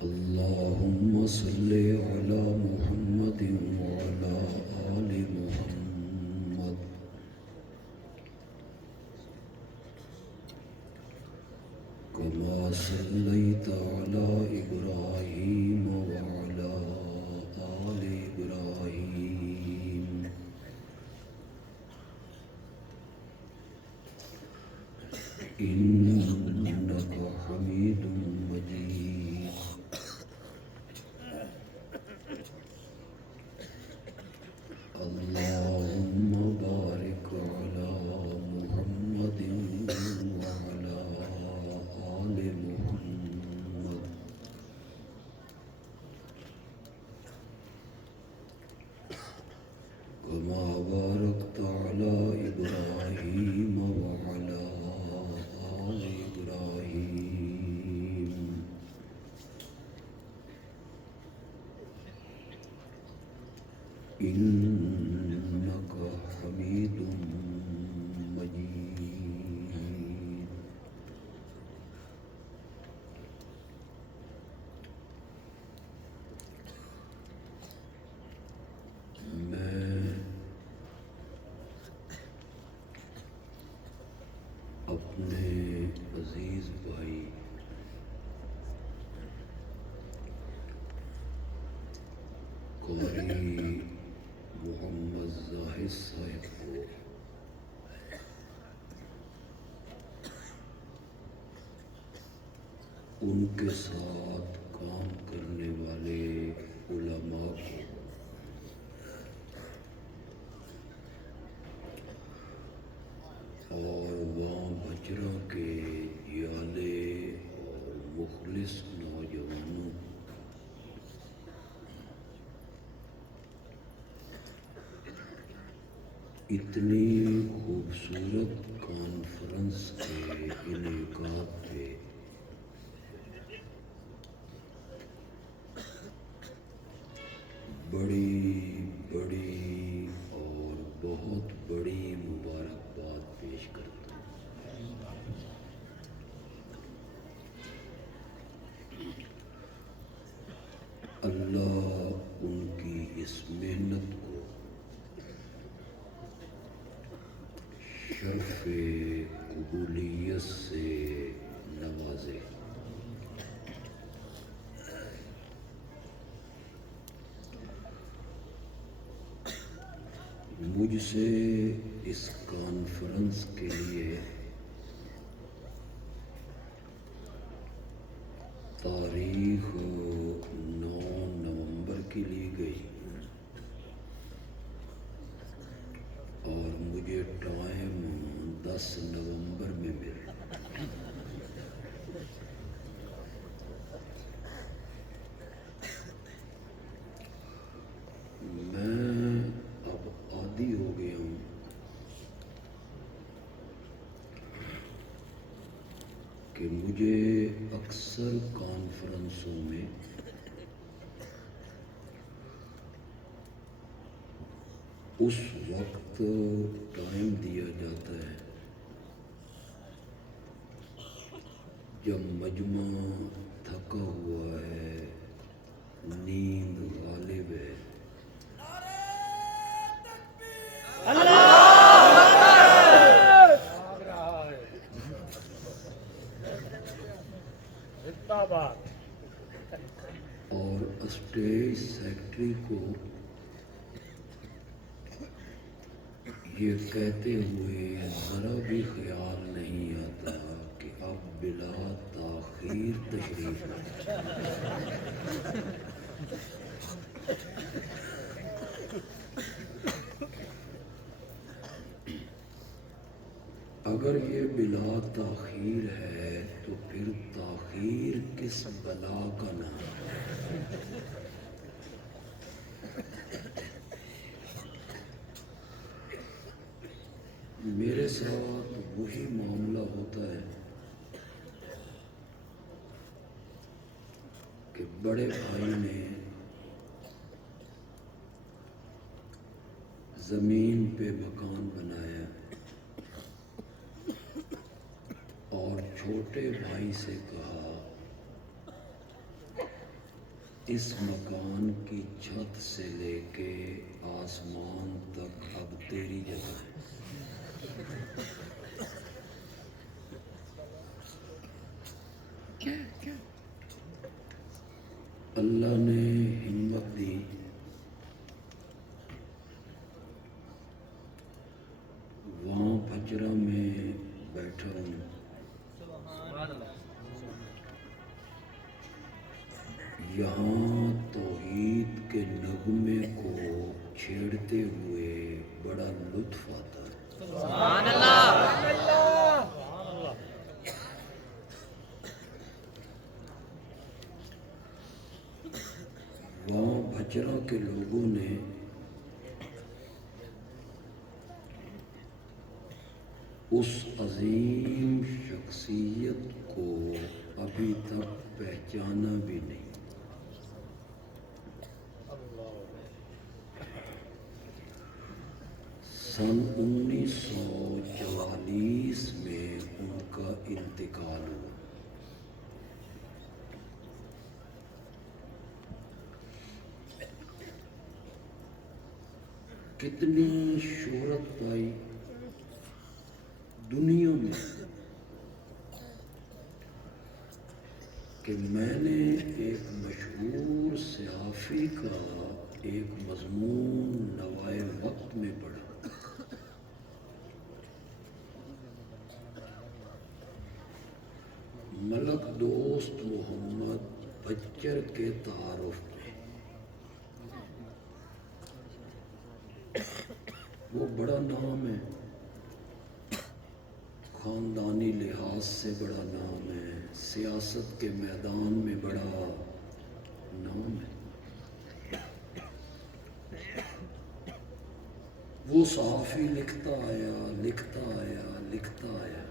اللهم صل على محمد وعلى آل محمد كما صليت على إبراهيم وعلى آل إبراهيم إنك حميد مجيد. اللهم بارك على محمد وعلى آل محمد كما باركت على إبراهيم وعلى آل إبراهيم إنك حميد مجيد. میں اپنے عزیز بھائی قاری محمد زاہد صاحب کو ان کے ساتھ کام کرنے والے علماء کو اور وہاں بجرا کے جیالے اور مخلص نوجوانوں اتنی خوبصورت کانفرنس کے انعقاد پہ بڑی بڑی اور بہت بڑی مبارکباد پیش کرتا ہوں. اللہ ان کی اس محنت کو شرف قبولیت سے نوازے. مجھ سے اس کانفرنس کے لیے تاریخ 9 نومبر کی لی گئی اور مجھے ٹائم 10 نومبر میں ملا. میں اب عادی ہو گیا ہوں کہ مجھے اکثر کانفرنسوں میں اس وقت ٹائم دیا جاتا ہے جب مجمع تھکا ہوا ہے، نیند غالب ہے. اور اسٹیج سیکرٹری کو یہ کہتے ہوئے ذرا بھی خیال نہیں آتا کہ اب بلا تاخیر تشریف لائیں. اگر یہ بلا تاخیر ہے تو پھر تاخیر کس بلا کا نام؟ میرے ساتھ وہی معاملہ ہوتا ہے کہ بڑے بھائی نے زمین پہ مکان بنایا اور چھوٹے بھائی سے کہا اس مکان کی چھت سے لے کے آسمان تک اب تیری جگہ ہے۔ اللہ نے ہمت دی، وہاں بھجرا میں بیٹھا ہوں، یہاں توحید کے نغمے کو چھیڑتے ہوئے بڑا لطف آتا ہے۔ سبحان اللہ۔ وہاں بھجرا کے لوگوں نے اس عظیم شخصیت کو ابھی تک پہچانا بھی نہیں۔ سن 1944 میں ان کا انتقال ہوا۔ کتنی شہرت پائی دنیا میں کہ میں نے ایک مشہور صحافی کا ایک مضمون نوائے وقت میں پڑھا۔ ملک دوست محمد بچر کے تعارف میں وہ بڑا نام ہے، خاندانی لحاظ سے بڑا نام ہے، سیاست کے میدان میں بڑا نام ہے۔ وہ صحافی لکھتا آیا لکھتا آیا لکھتا آیا،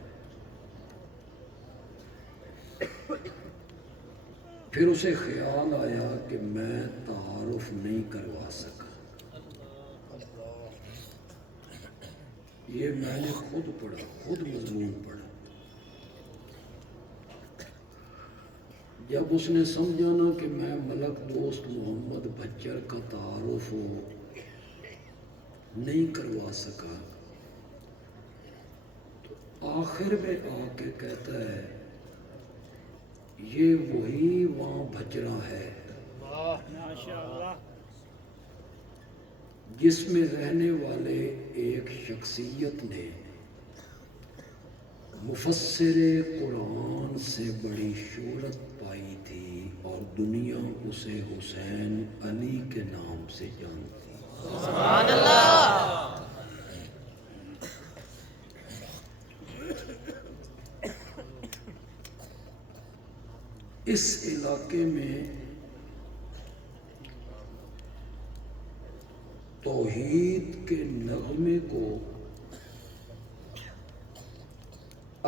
پھر اسے خیال آیا کہ میں تعارف نہیں کروا سکا۔ یہ میں نے خود پڑھا، خود مضمون پڑھا۔ جب اس نے سمجھا نا کہ میں ملک دوست محمد بچر کا تعارف نہیں کروا سکا، تو آخر میں آ کے کہتا ہے یہ وہی وہاں بھجرا ہے جس میں رہنے والے ایک شخصیت نے مفسر قرآن سے بڑی شہرت پائی تھی اور دنیا اسے حسین علی کے نام سے جانتی۔ سبحان اللہ۔ اس علاقے میں توحید کے نغمے کو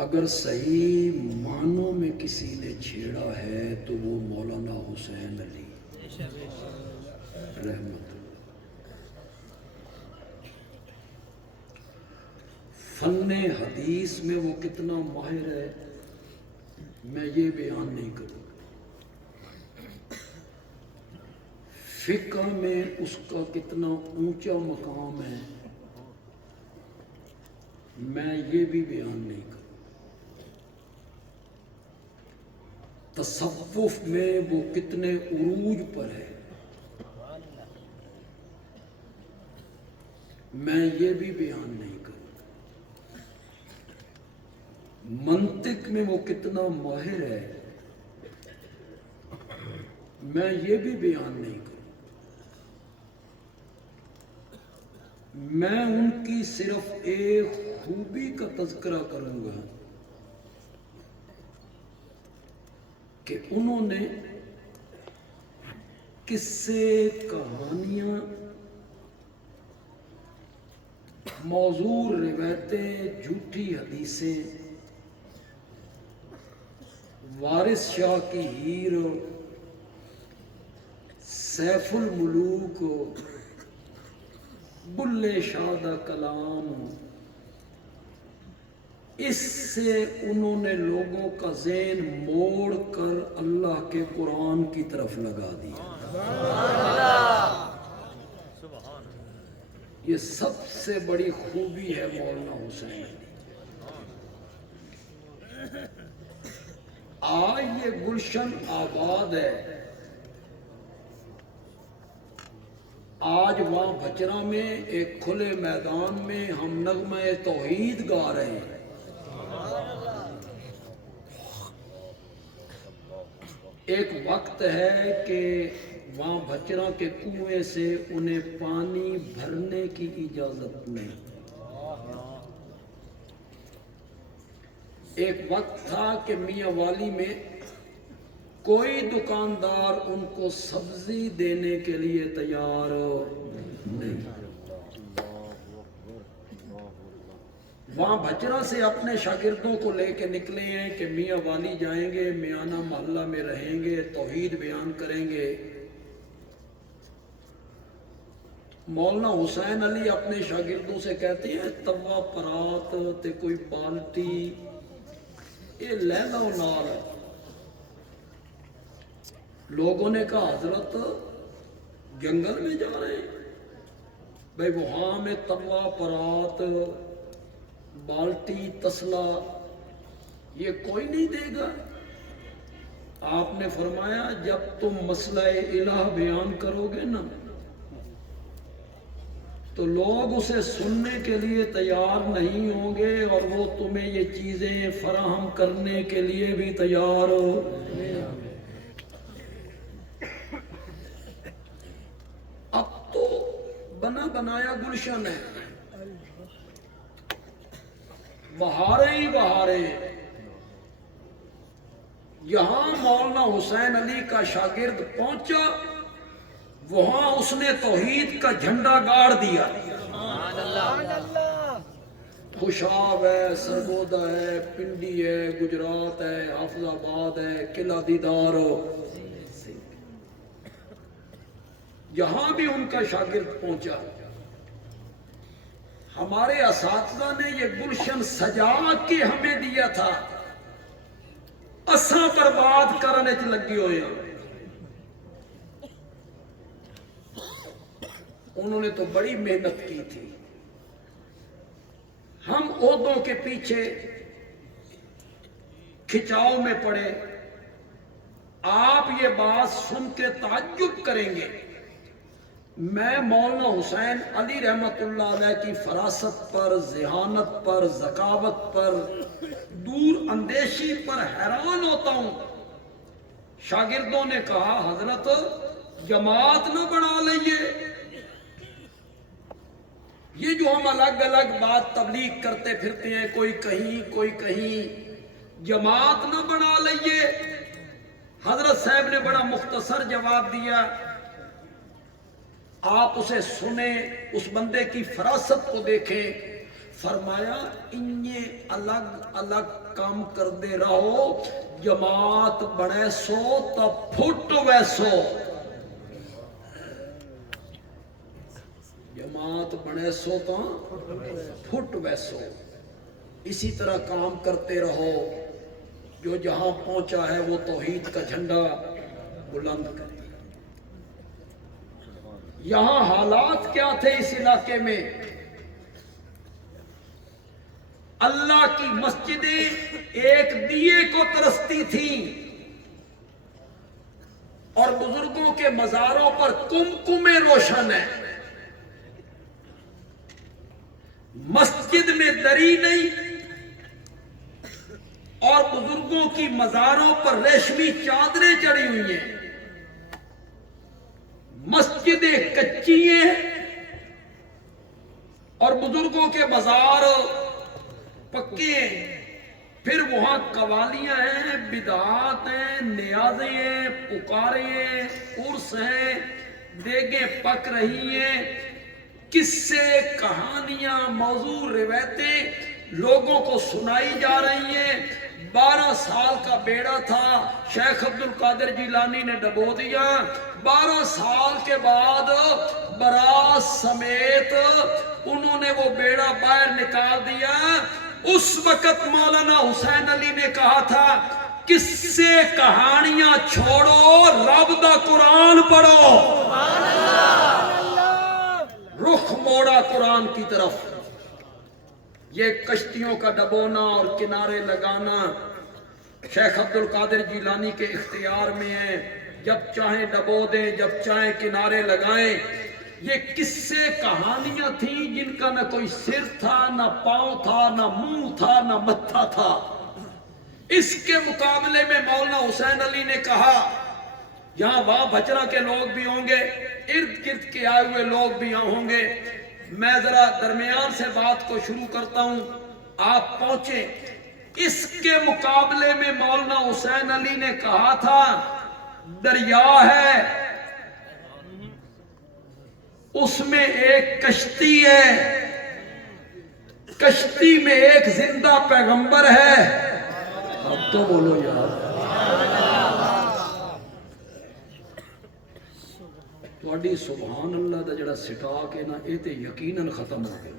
اگر صحیح معنوں میں کسی نے چھیڑا ہے تو وہ مولانا حسین علی رحمت اللہ۔ فن حدیث میں وہ کتنا ماہر ہے میں یہ بیان نہیں کروں، فقہ میں اس کا کتنا اونچا مقام ہے میں یہ بھی بیان نہیں کروں، تصوف میں وہ کتنے عروج پر ہے میں یہ بھی بیان نہیں کروں، منطق میں وہ کتنا ماہر ہے میں یہ بھی بیان نہیں کروں۔ میں ان کی صرف ایک خوبی کا تذکرہ کروں گا کہ انہوں نے قصے، کہانیاں، موضوع روایتیں، جھوٹی حدیثیں، وارث شاہ کی ہیر، سیف الملوک، بلے شاہ دا کلام، اس سے انہوں نے لوگوں کا ذہن موڑ کر اللہ کے قرآن کی طرف لگا دیا۔ یہ سب سے بڑی خوبی ہے مولانا حسین علی۔ آج یہ گلشن آباد ہے، آج وہاں بچرا میں ایک کھلے میدان میں ہم نغمہ توحید گا رہے ہیں۔ ایک وقت ہے کہ وہاں بچرا کے کنویں سے انہیں پانی بھرنے کی اجازت نہیں۔ ایک وقت تھا کہ میاں والی میں کوئی دکاندار ان کو سبزی دینے کے لیے تیار نہیں۔ وہاں بھچرا سے اپنے شاگردوں کو لے کے نکلے ہیں کہ میاں والی جائیں گے، میانہ محلہ میں رہیں گے، توحید بیان کریں گے۔ مولانا حسین علی اپنے شاگردوں سے کہتے ہیں توا پرات تے کوئی بالٹی یہ لے لو نال۔ لوگوں نے کہا حضرت جنگل میں جا رہے ہیں، بھائی وہاں میں توا پرات بالٹی تسلا یہ کوئی نہیں دے گا۔ آپ نے فرمایا جب تم مسئلہ الہ بیان کرو گے نا تو لوگ اسے سننے کے لیے تیار نہیں ہوں گے اور وہ تمہیں یہ چیزیں فراہم کرنے کے لیے بھی تیار ہو۔ اب تو بنا بنایا گلشن ہے، بہاریں ہی بہاریں۔ یہاں مولانا حسین علی کا شاگرد پہنچا، وہاں اس نے توحید کا جھنڈا گاڑ دیا۔ خوشاب ہے، سرگودا ہے، پنڈی ہے، گجرات ہے، حافظ آباد ہے، قلعہ دیدار ہو، جہاں بھی ان کا شاگرد پہنچا۔ ہمارے اساتذہ نے یہ گلشن سجا کے ہمیں دیا تھا، اساں برباد کرنے چ لگی ہوئے ہیں۔ انہوں نے تو بڑی محنت کی تھی، ہم عہدوں کے پیچھے کھچاؤ میں پڑے۔ آپ یہ بات سن کے تعجب کریں گے، میں مولانا حسین علی رحمت اللہ علیہ کی فراست پر، ذہانت پر، ذکاوت پر، دور اندیشی پر حیران ہوتا ہوں۔ شاگردوں نے کہا حضرت جماعت نہ بنا لئیے، یہ جو ہم الگ الگ بات تبلیغ کرتے پھرتے ہیں، کوئی کہیں کوئی کہیں، جماعت نہ بنا لئیے۔ حضرت صاحب نے بڑا مختصر جواب دیا، آپ اسے سنیں، اس بندے کی فراست کو دیکھیں۔ فرمایا انہیں الگ الگ کام کر دے رہو، جماعت بڑے سو تا پھٹ ویسو۔ جماعت بڑے سو تا پھٹ ویسو، اسی طرح کام کرتے رہو، جو جہاں پہنچا ہے وہ توحید کا جھنڈا بلند کرے۔ یہاں حالات کیا تھے اس علاقے میں؟ اللہ کی مسجدیں ایک دیے کو ترستی تھیں اور بزرگوں کے مزاروں پر کمکمیں روشن ہیں۔ مسجد میں دری نہیں اور بزرگوں کی مزاروں پر ریشمی چادریں چڑھی ہوئی ہیں۔ مسجدیں کچی ہیں اور بزرگوں کے مزار پکے ہیں۔ پھر وہاں قوالیاں ہیں، بدعات ہیں، نیازیں ہیں، پکارے ہیں، عرس ہیں، دیگیں پک رہی ہیں، قصے، کہانیاں، موضوع، روایتیں لوگوں کو سنائی جا رہی ہیں۔ 12 سال کا بیڑا تھا، شیخ عبد القادر جیلانی نے ڈبو دیا۔ 12 سال کے بعد برات سمیت انہوں نے وہ بیڑا باہر نکال دیا۔ اس وقت مولانا حسین علی نے کہا تھا قصے کہانیاں چھوڑو، رب دا قرآن پڑھو، رخ موڑا قرآن کی طرف۔ یہ کشتیوں کا ڈبونا اور کنارے لگانا شیخ عبد القادر جیلانی کے اختیار میں ہے، جب چاہیں ڈبو دیں، جب چاہیں کنارے لگائیں۔ یہ قصے کہانیاں تھیں جن کا نہ کوئی سر تھا، نہ پاؤں تھا، نہ منہ تھا، نہ متھا تھا۔ اس کے مقابلے میں مولانا حسین علی نے کہا یہاں وہاں بچرا کے لوگ بھی ہوں گے، ارد گرد کے آئے ہوئے لوگ بھی یہاں ہوں گے، میں ذرا درمیان سے بات کو شروع کرتا ہوں، آپ پہنچیں۔ اس کے مقابلے میں مولانا حسین علی نے کہا تھا دریا ہے، اس میں ایک کشتی ہے، کشتی میں ایک زندہ پیغمبر ہے۔ اب تو بولو یار، تھوڑی سبحان اللہ دا جڑا سٹاک ہے نا، یہ تے یقیناً ختم ہو گیا۔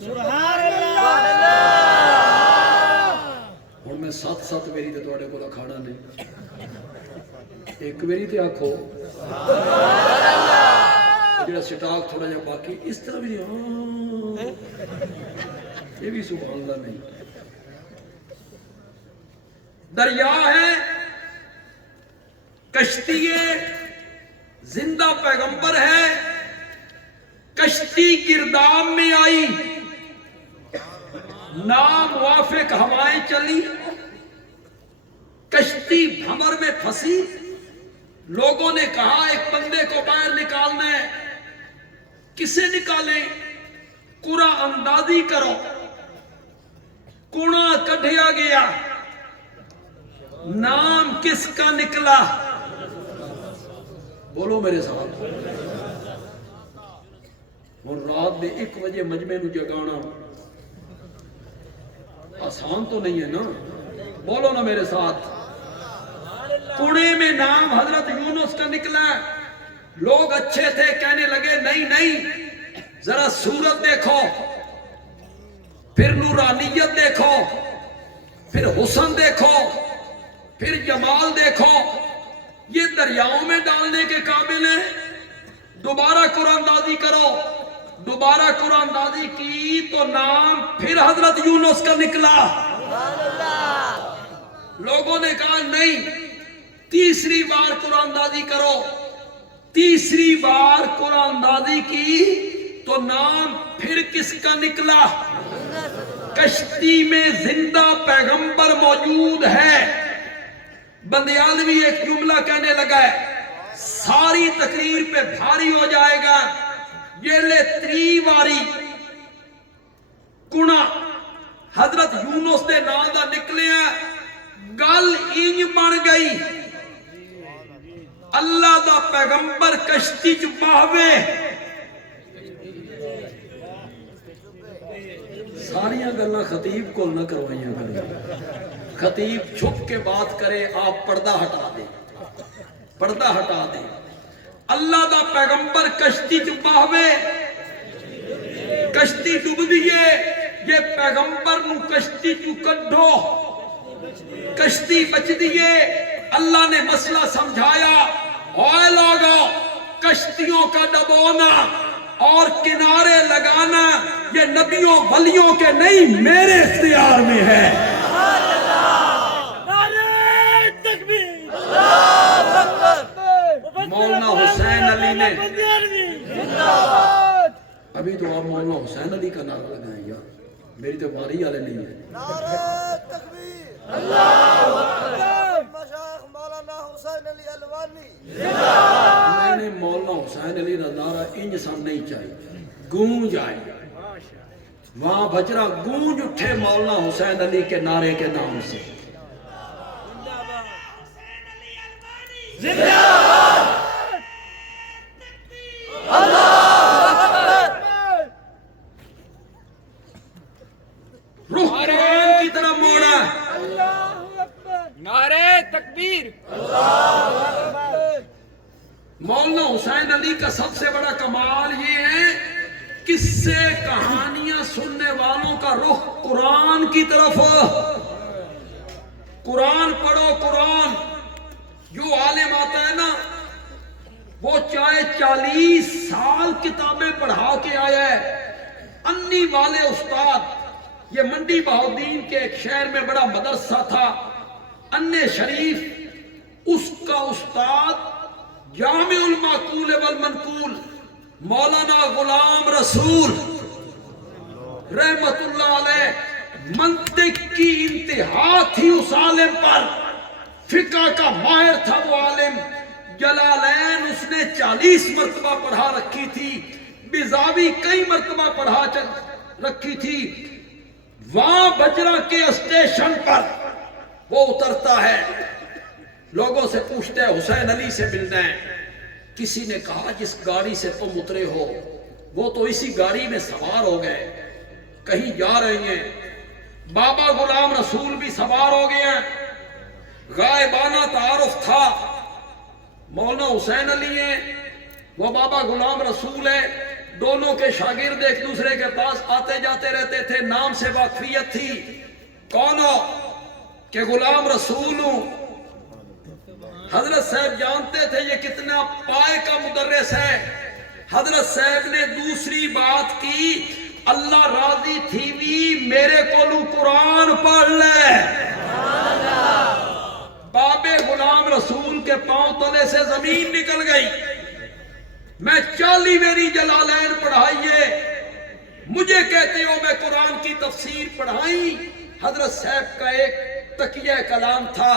سبحان اللہ۔ ہوں میں سات ویری تے تواڈے کول کھانا نہیں، ایک ویری تے آکھو جڑا سٹاک تھوڑا جہا باقی، اس طرح بھی ہاں، یہ بھی سبحان اللہ نہیں۔ دریا ہے، کشتی ہے، زندہ پیغمبر ہے، کشتی گرداب میں آئی، ناموافق ہوائیں چلی، کشتی بھمر میں پھنسی، لوگوں نے کہا ایک بندے کو باہر نکالنا ہے، کسے نکالیں؟ قرآن اندازی کرو، کوڑا کڈھیا گیا، نام کس کا نکلا؟ بولو میرے ساتھ۔ اور رات دے 1 بجے مجمع نو جگانا آسان تو نہیں ہے نا، بولو نا میرے ساتھ۔ کوڑے میں نام حضرت یونس کا نکلا، لوگ اچھے تھے کہنے لگے نہیں نہیں، ذرا صورت دیکھو، پھر نورانیت دیکھو، پھر حسن دیکھو، پھر جمال دیکھو، یہ دریاؤں میں ڈالنے کے قابل ہیں۔ دوبارہ قرآن اندازی کرو، دوبارہ قرآن اندازی کی تو نام پھر حضرت یونس کا نکلا۔ لوگوں نے کہا نہیں، تیسری بار قرآن اندازی کرو، تیسری بار قرآن اندازی کی تو نام پھر کس کا نکلا؟ کشتی میں زندہ پیغمبر موجود ہے۔ بندیالوی ایک جملہ کہنے لگا ہے، ساری تقریر پہ بھاری ہو جائے گا، یہ لے 3 واری کنا حضرت یونس دے نام دا نکلے ہیں، گل انج بن گئی، اللہ دا پیغمبر کشتی چ باہوے۔ ساریاں گلاں خطیب کو نہ کروائیاں کریں، خطیب چھپ کے بات کرے، آپ پردہ ہٹا دیں، پردہ ہٹا دیں۔ اللہ دا پیغمبر کشتی چ باہوے، کشتی ڈوب دیے، یہ پیغمبر نو کشتی چ کڈھو، کشتی بچ دیے۔ اللہ نے مسئلہ سمجھایا، اوے لوگو، کشتیوں کا ڈبونا اور کنارے لگانا یہ نبیوں ولیوں کے نہیں، میرے اختیار میں ہے۔ مولانا حسین علی نے، ابھی تو آپ مولانا حسین علی کا نعرہ لگائیں یار، میری تو باری والے نہیں ہے۔ نعرہ تکبیر، اللہ اکبر، مشائخ مولانا حسین علی الوانی۔ میں نے مولانا حسین علی کا نعرہ انج سن نہیں چاہیے، گونج آئے، وہاں بچرا گونج اٹھے مولانا حسین علی کے نعرے کے نام سے۔ زندہ باد، اللہ اکبر، رخ قرآن کی طرف موڑا، اللہ اکبر، نعرہ تکبیر، اللہ اکبر۔ مولانا حسین علی کا سب سے بڑا کمال یہ ہے، قصے کہانیاں سننے والوں کا رخ قرآن کی طرف، قرآن پڑھو قرآن. جو عالم آتا ہے نا وہ چاہے 40 سال کتابیں پڑھا کے آیا ہے. انی والے استاد، یہ منڈی بہاؤدین کے ایک شہر میں بڑا مدرسہ تھا انے شریف، اس کا استاد جامع المعقول والمنقول مولانا غلام رسول رحمت اللہ علیہ. منطق کی انتہا تھی اس عالم پر، فقہ کا ماہر تھا وہ عالم. جلالین اس نے 40 مرتبہ پڑھا رکھی تھی، بیضاوی کئی مرتبہ پڑھا رکھی تھی. وہاں بجرہ کے اسٹیشن پر وہ اترتا ہے، لوگوں سے پوچھتے ہیں حسین علی سے ملنا ہے. کسی نے کہا جس گاڑی سے تم اترے ہو وہ تو اسی گاڑی میں سوار ہو گئے، کہیں جا رہے ہیں. بابا غلام رسول بھی سوار ہو گئے ہیں. غائبانہ تعارف تھا، مولانا حسین علی ہیں، وہ بابا غلام رسول ہے. دونوں کے شاگرد ایک دوسرے کے پاس آتے جاتے رہتے تھے، نام سے واقفیت تھی. کون ہو؟ کہ غلام رسول ہوں. حضرت صاحب جانتے تھے یہ کتنا پائے کا مدرس ہے. حضرت صاحب نے دوسری بات کی، اللہ راضی تھی بھی میرے کولو قرآن پڑھ لے. بابے غلام رسول کے پاؤں تلے سے زمین نکل گئی. میں 40 میری جلالین پڑھائیے، مجھے کہتے ہو میں قرآن کی تفسیر پڑھائی. حضرت صاحب کا ایک تقیہ کلام تھا،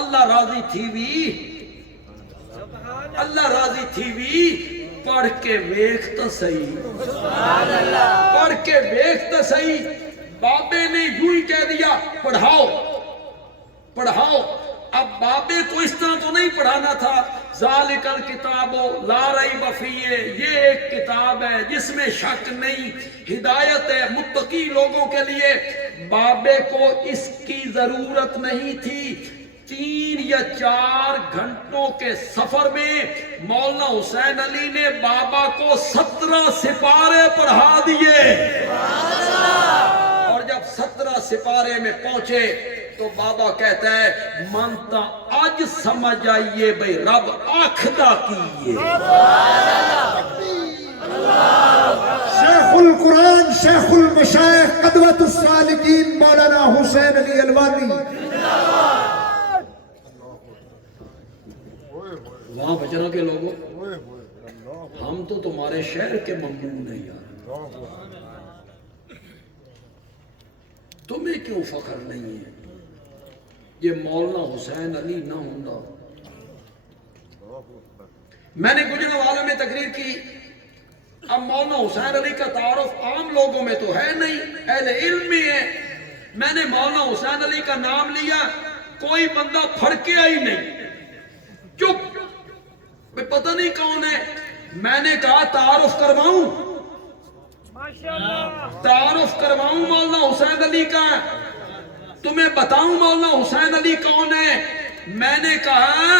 اللہ راضی تھی بھی، اللہ راضی تھی بھی پڑھ کے ویکھ تو صحیح، پڑھ کے ویکھ تو صحیح. بابے نے یوں ہی کہہ دیا پڑھاؤ پڑھاؤ. اب بابے کو اس طرح تو نہیں پڑھانا تھا. ذالک الکتاب لا ریب فیہ، یہ ایک کتاب ہے جس میں شک نہیں، ہدایت ہے متقی لوگوں کے لیے. بابے کو اس کی ضرورت نہیں تھی. 3 یا 4 گھنٹوں کے سفر میں مولانا حسین علی نے بابا کو 17 سپارے پڑھا دیے. اور جب 17 سپارے میں پہنچے تو بابا کہتا ہے منتا آج سمجھ آئیے بھئی رب آکھدا کیے. شیخ القرآن شیخ المشایخ قدوۃ السالکین مولانا حسین علی الوانی. وہاں بجرہ کے لوگوں، ہم تو تمہارے شہر کے ممنون ہیں یار، تمہیں کیوں فخر نہیں ہے؟ یہ مولانا حسین علی نہ ہوندا. میں نے گجرانوالے میں تقریر کی. اب مولانا حسین علی کا تعارف عام لوگوں میں تو ہے نہیں، اہل علم میں ہے. میں نے مولانا حسین علی کا نام لیا، کوئی بندہ پھڑکیا ہی نہیں، چپ، پتہ نہیں کون ہے. میں نے کہا تعارف کرواؤں، تعارف کرواؤں مولانا حسین علی کا، تمہیں بتاؤں مولانا حسین علی کون ہے. میں نے کہا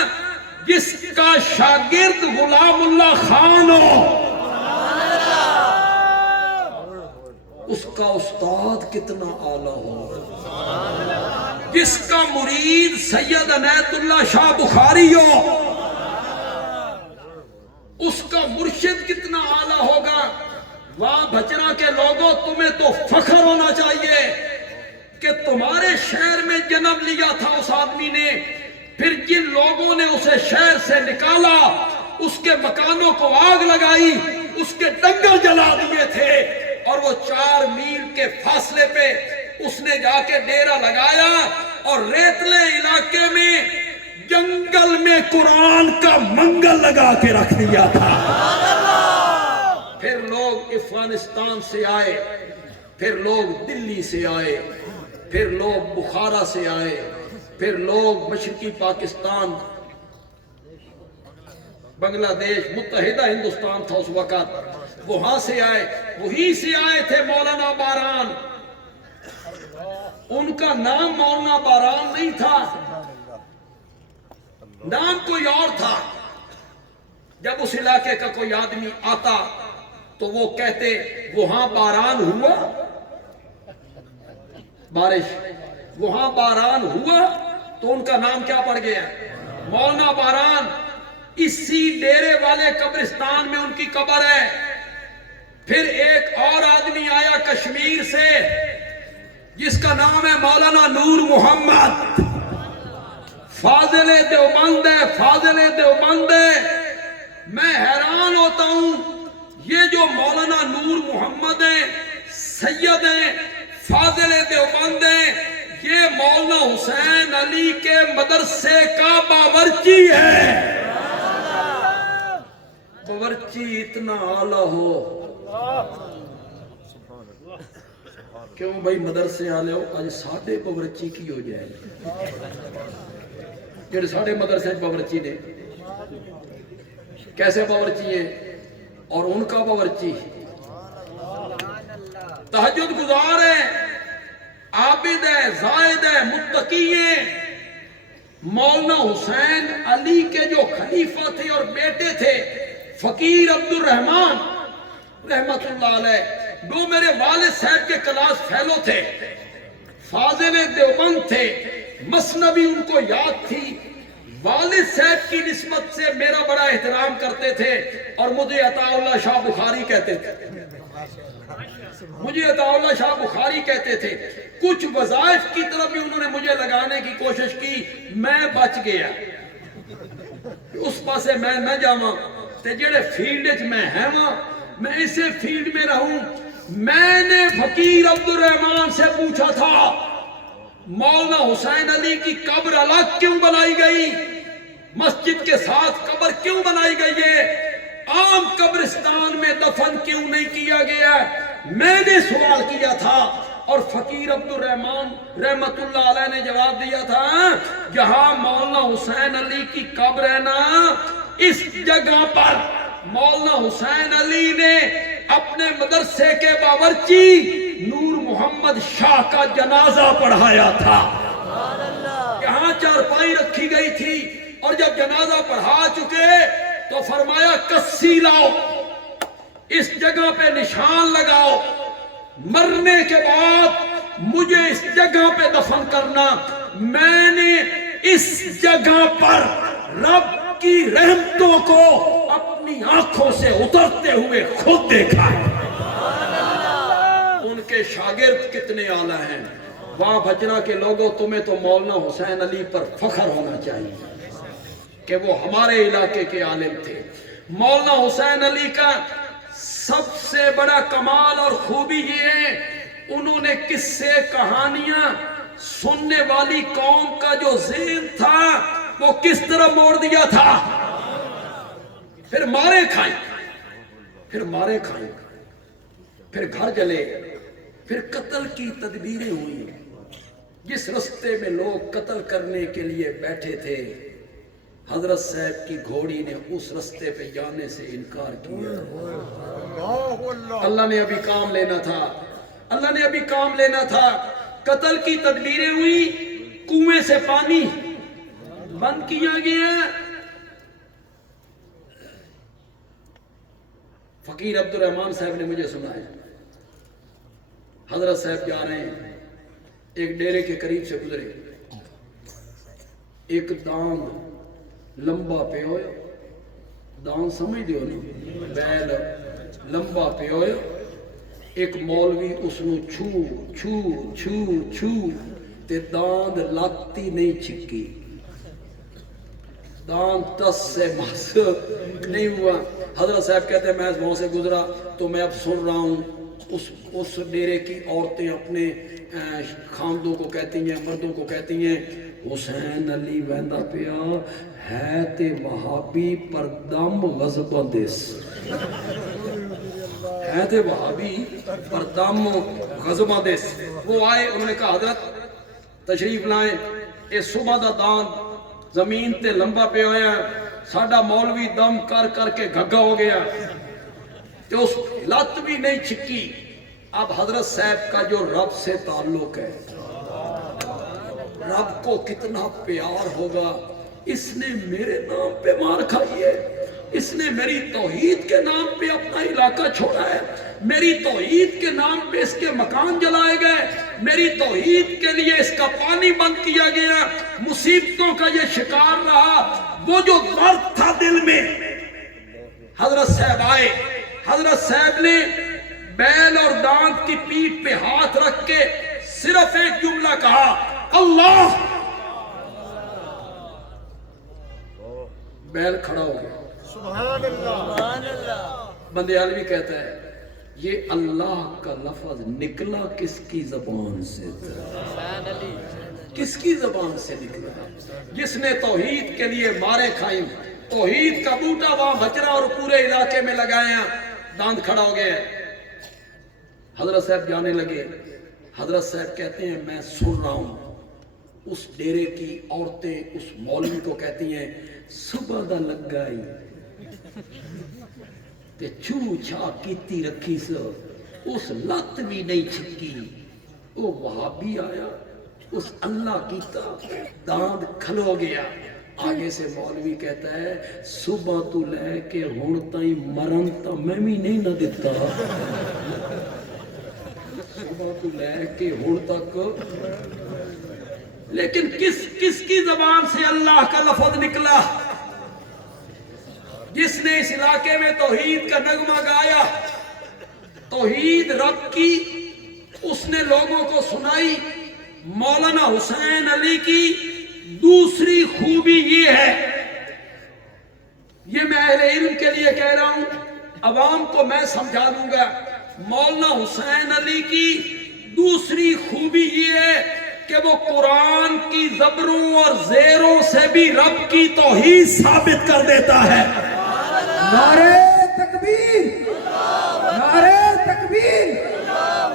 جس کا شاگرد غلام اللہ خان ہو اس کا استاد کتنا اعلیٰ ہو، جس کا مرید سید عنایت اللہ شاہ بخاری ہو اس کا مرشد کتنا اعلیٰ ہوگا. وہاں بھچرا کے لوگوں تمہیں تو فخر ہونا چاہیے کہ تمہارے شہر میں جنم لیا تھا اس آدمی نے، پھر جن لوگوں نے اسے شہر سے نکالا اس کے مکانوں کو آگ لگائی، اس کے ڈنگر جلا دیے تھے، اور وہ 4 میل کے فاصلے پہ اس نے جا کے ڈیرا لگایا اور ریتلے علاقے میں جنگل میں قرآن کا منگل لگا کے رکھ دیا تھا. پھر لوگ افغانستان سے آئے، پھر لوگ دلی سے آئے، پھر لوگ بخارا سے آئے، پھر لوگ مشرقی پاکستان، بنگلہ دیش، متحدہ ہندوستان تھا اس وقت، وہاں سے آئے. وہی سے آئے تھے مولانا باران. ان کا نام مولانا باران نہیں تھا، نام کوئی اور تھا. جب اس علاقے کا کوئی آدمی آتا تو وہ کہتے وہاں باران ہوا، بارش، وہاں باران ہوا. تو ان کا نام کیا پڑ گیا؟ مولانا باران۔ اسی ڈیرے والے قبرستان میں ان کی قبر ہے۔ پھر ایک اور آدمی آیا کشمیر سے جس کا نام ہے مولانا نور محمد، فاضل دیوبند ہے، فاضل دیوبند ہے۔ میں حیران ہوتا ہوں، یہ جو مولانا نور محمد ہیں، سید ہیں، فاضل دیوبند ہیں، یہ مولانا حسین علی کے مدرسے کا باورچی ہے۔ باورچی اتنا اعلیٰ ہو، کیوں بھائی مدرسے والے ہو، آج ساڈے باورچی کی ہو جائے جڑے ساڈے مدرسے باورچی نے، کیسے باورچی ہیں؟ اور ان کا باورچی تہجد گزار ہے، عابد ہے، زاہد ہے، متقی ہے۔ مولانا حسین علی کے جو خلیفہ تھے اور بیٹے تھے فقیر عبد الرحمن رحمت اللہ علیہ، وہ میرے والد صاحب کے کلاس فیلو تھے، فاضل دیوبند تھے، مثنوی ان کو یاد تھی، والد صاحب کی نسبت سے میرا بڑا احترام کرتے تھے اور مجھے عطا اللہ شاہ بخاری کہتے تھے، مجھے عطا اللہ شاہ بخاری کہتے تھے۔ کچھ وظائف کی طرف بھی انہوں نے مجھے لگانے کی کوشش کی، میں بچ گیا، اس پاسے میں نہ جاواں تے جڑے فیلڈ میں ہے وہاں میں اسے فیلڈ میں رہوں۔ میں نے فقیر عبد الرحمن سے پوچھا تھا مولانا حسین علی کی قبر الگ کیوں بنائی گئی، مسجد کے ساتھ قبر کیوں بنائی گئی ہے، عام قبرستان میں دفن کیوں نہیں کیا گیا؟ میں نے سوال کیا تھا اور فقیر عبد الرحمن رحمت اللہ علیہ نے جواب دیا تھا، جہاں مولانا حسین علی کی قبر ہے نا، اس جگہ پر مولانا حسین علی نے اپنے مدرسے کے باورچی نور محمد شاہ کا جنازہ پڑھایا تھا۔ یہاں چارپائی رکھی گئی تھی اور جب جنازہ پڑھا چکے تو فرمایا کسی لاؤ، اس جگہ پہ نشان لگاؤ، مرنے کے بعد مجھے اس جگہ پہ دفن کرنا۔ میں نے اس جگہ پر رب کی رحمتوں کو اپنی آنکھوں سے اترتے ہوئے خود دیکھا ہے۔ ان کے شاگرد کتنے اعلیٰ ہیں۔ وہاں بھچنا کے لوگوں، تمہیں تو مولانا حسین علی پر فخر ہونا چاہیے کہ وہ ہمارے علاقے کے عالم تھے۔ مولانا حسین علی کا سب سے بڑا کمال اور خوبی یہ ہے، انہوں نے قصے کہانیاں سننے والی قوم کا جو ذہن تھا وہ کس طرح موڑ دیا تھا۔ پھر مارے کھائیں، پھر مارے کھائیں، پھر گھر جلے، پھر قتل کی تدبیریں ہوئی۔ جس رستے میں لوگ قتل کرنے کے لیے بیٹھے تھے، حضرت صاحب کی گھوڑی نے اس رستے پہ جانے سے انکار کیا۔ اللہ نے ابھی کام لینا تھا، اللہ نے ابھی کام لینا تھا۔ قتل کی تدبیریں ہوئی، کنویں سے پانی بند کیا گیا۔ فقیر عبد الرحمن صاحب نے مجھے سنایا، حضرت صاحب جا رہے ہیں، ایک ڈیرے کے قریب سے گزرے، ایک داند لمبا پہ ہویا، داند سمجھ دیو نا، بیل لمبا پہ ہویا، ایک مولوی اس نو چھو چھو چھو چھو تے داند لگتی نہیں چھکی، داند تس سے محسوس نہیں ہوا۔ حضرت صاحب کہتے ہیں میں وہاں سے گزرا تو میں اب سن رہا ہوں اس ڈیرے کی عورتیں اپنے خاندوں کو کہتی ہیں، مردوں کو کہتی ہیں، حسین علی ویندا پیا ہے تے وہابی پر دم غضباں دس، ہے تے وہابی پر دم غضباں دس۔ وہ آئے، انہوں نے کہا حضرت تشریف لائیں، اس صبح دا دان زمین تے لمبا پہ ہویا، ساڈا مولوی دم کر کر کے گھگا ہو گیا تے اس لت بھی نہیں چھکی۔ اب حضرت صاحب کا جو رب سے تعلق ہے، رب کو کتنا پیار ہوگا، اس نے میرے نام پہ مار کھائی ہے، اس نے میری توحید کے نام پہ اپنا علاقہ چھوڑا ہے، میری توحید کے نام پہ اس کے مکان جلائے گئے، میری توحید کے لیے اس کا پانی بند کیا گیا، مصیبتوں کا یہ شکار رہا۔ وہ جو درد تھا دل میں، حضرت صاحب آئے، حضرت صاحب نے بیل اور دانت کی پیٹھ پہ ہاتھ رکھ کے صرف ایک جملہ کہا، اللہ۔ بیل کھڑا ہو گیا۔ سبحان اللہ۔ بندے عالمی کہتا ہے یہ اللہ کا لفظ نکلا کس کی زبان سے تھا؟ کس کی زبان سے نکلا؟ جس نے توحید کے لیے مارے کھائیں، توحید کا بوٹا وہاں بچرا اور پورے علاقے میں لگایا، دانت کھڑا ہو گیا۔ حضرت صاحب جانے لگے۔ حضرت صاحب کہتے ہیں میں سن رہا ہوں، اس ڈیرے کی عورتیں اس مولوی کو کہتی ہیں صبح دا لگائی تے چھو چھا کیتی رکھی سو، اس لت بھی نہیں چھکی، وہ وہابی آیا، اس اللہ کیتا، داند کھلو گیا۔ آگے سے مولوی کہتا ہے صبح تو لے کے ہون تائیں مرن تا میں بھی نہیں نہ دیتا، صبح تو لے کے ہون تک۔ لیکن کس کی زبان سے اللہ کا لفظ نکلا؟ جس نے اس علاقے میں توحید کا نغمہ گایا، توحید رب کی اس نے لوگوں کو سنائی۔ مولانا حسین علی کی دوسری خوبی یہ ہے، یہ میں اہل علم کے لیے کہہ رہا ہوں، عوام کو میں سمجھا دوں گا۔ مولانا حسین علی کی دوسری خوبی یہ ہے کہ وہ قرآن کی زبروں اور زیروں سے بھی رب کی توحید ثابت کر دیتا ہے۔ نعرے تکبیر، نعرے تکبیر۔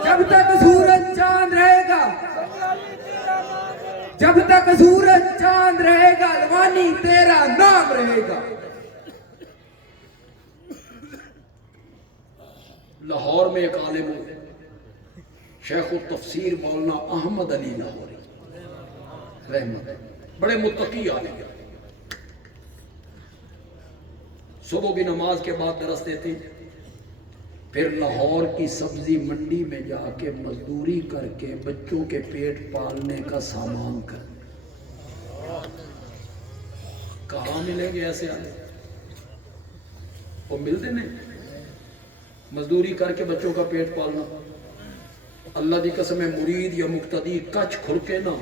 جب تک سورج چاند رہے گا، جب تک سورج چاند رہے گا، الوانی تیرا نام رہے گا۔ لاہور میں ایک عالم شیخ التفسیر مولانا احمد علی لاہوری رحمت، بڑے متقی عالم، صبح کی نماز کے بعد درس دیتے، پھر لاہور کی سبزی منڈی میں جا کے مزدوری کر کے بچوں کے پیٹ پالنے کا سامان کر۔ کہاں ملیں گے ایسے عالم؟ وہ ملتے نہیں، مزدوری کر کے بچوں کا پیٹ پالنا۔ اللہ دی قسم ہے مرید یا مقتدی کچھ کھڑکے نہ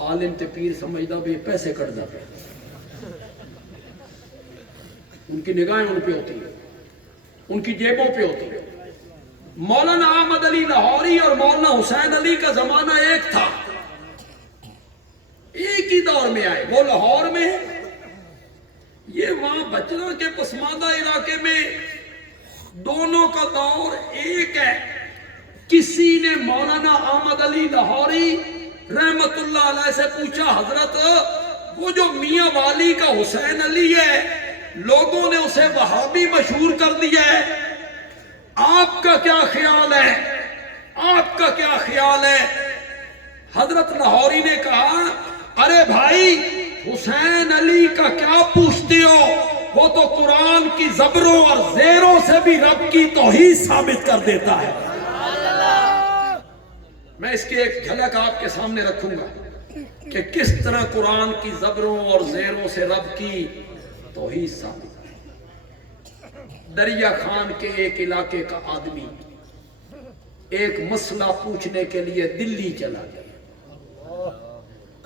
عالم تے پیر سمجھدا بھی پیسے کٹ جاتے ہیں، ان کی نگاہیں ان پہ ہوتی ہیں، ان کی جیبوں پہ ہوتی ہیں۔ مولانا احمد علی لاہوری اور مولانا حسین علی کا زمانہ ایک تھا، ایک ہی دور میں آئے۔ وہ لاہور میں یہ وہاں بچنا کے پسماندہ علاقے میں، دونوں کا دور ایک ہے۔ کسی نے مولانا احمد علی لاہوری رحمت اللہ علیہ سے پوچھا حضرت وہ جو میاں والی کا حسین علی ہے لوگوں نے اسے وہابی مشہور کر دیا ہے، آپ کا کیا خیال ہے؟ آپ کا کیا خیال ہے؟ حضرت لاہوری نے کہا ارے بھائی حسین علی کا کیا پوچھتے ہو، وہ تو قرآن کی زبروں اور زیروں سے بھی رب کی توحید ثابت کر دیتا ہے۔ میں اس کی ایک جھلک آپ کے سامنے رکھوں گا کہ کس طرح قرآن کی زبروں اور زیروں سے رب کی توحید ثابت ہے۔ دریا خان کے ایک علاقے کا آدمی ایک مسئلہ پوچھنے کے لیے دلی چلا گیا۔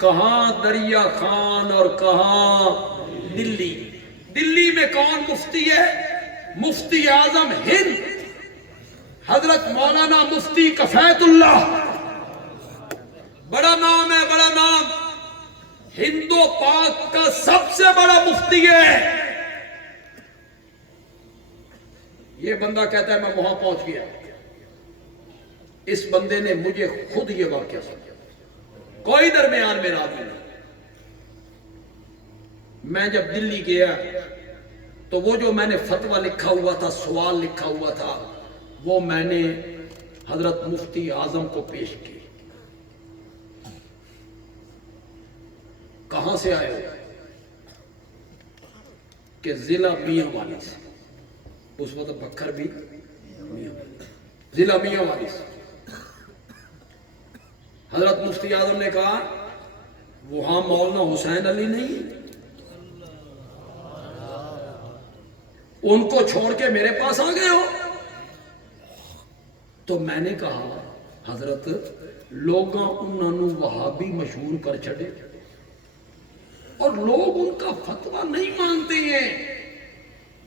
کہاں دریا خان اور کہاں دلی؟ دلی میں کون مفتی ہے؟ مفتی اعظم ہند حضرت مولانا مفتی کفایت اللہ، بڑا نام ہے، بڑا نام، ہند و پاک کا سب سے بڑا مفتی ہے۔ یہ بندہ کہتا ہے میں وہاں پہنچ گیا، اس بندے نے مجھے خود یہ واقعہ سمجھا، کوئی درمیان میں آدمی نہیں۔ میں جب دلی گیا تو وہ جو میں نے فتویٰ لکھا ہوا تھا، سوال لکھا ہوا تھا، وہ میں نے حضرت مفتی اعظم کو پیش کی۔ کہاں سے آئے ہو؟ کہ ضلع میاں والی سے، اس وقت بکھر بھی میاں والی، ضلع میاں والی سے۔ حضرت مفتی اعظم نے کہا وہاں مولانا حسین علی نہیں، ان کو چھوڑ کے میرے پاس آ گئے ہو؟ تو میں نے کہا حضرت لوگاں انہوں نے وہابی مشہور کر چھڑے اور لوگ ان کا فتویٰ نہیں مانتے ہیں۔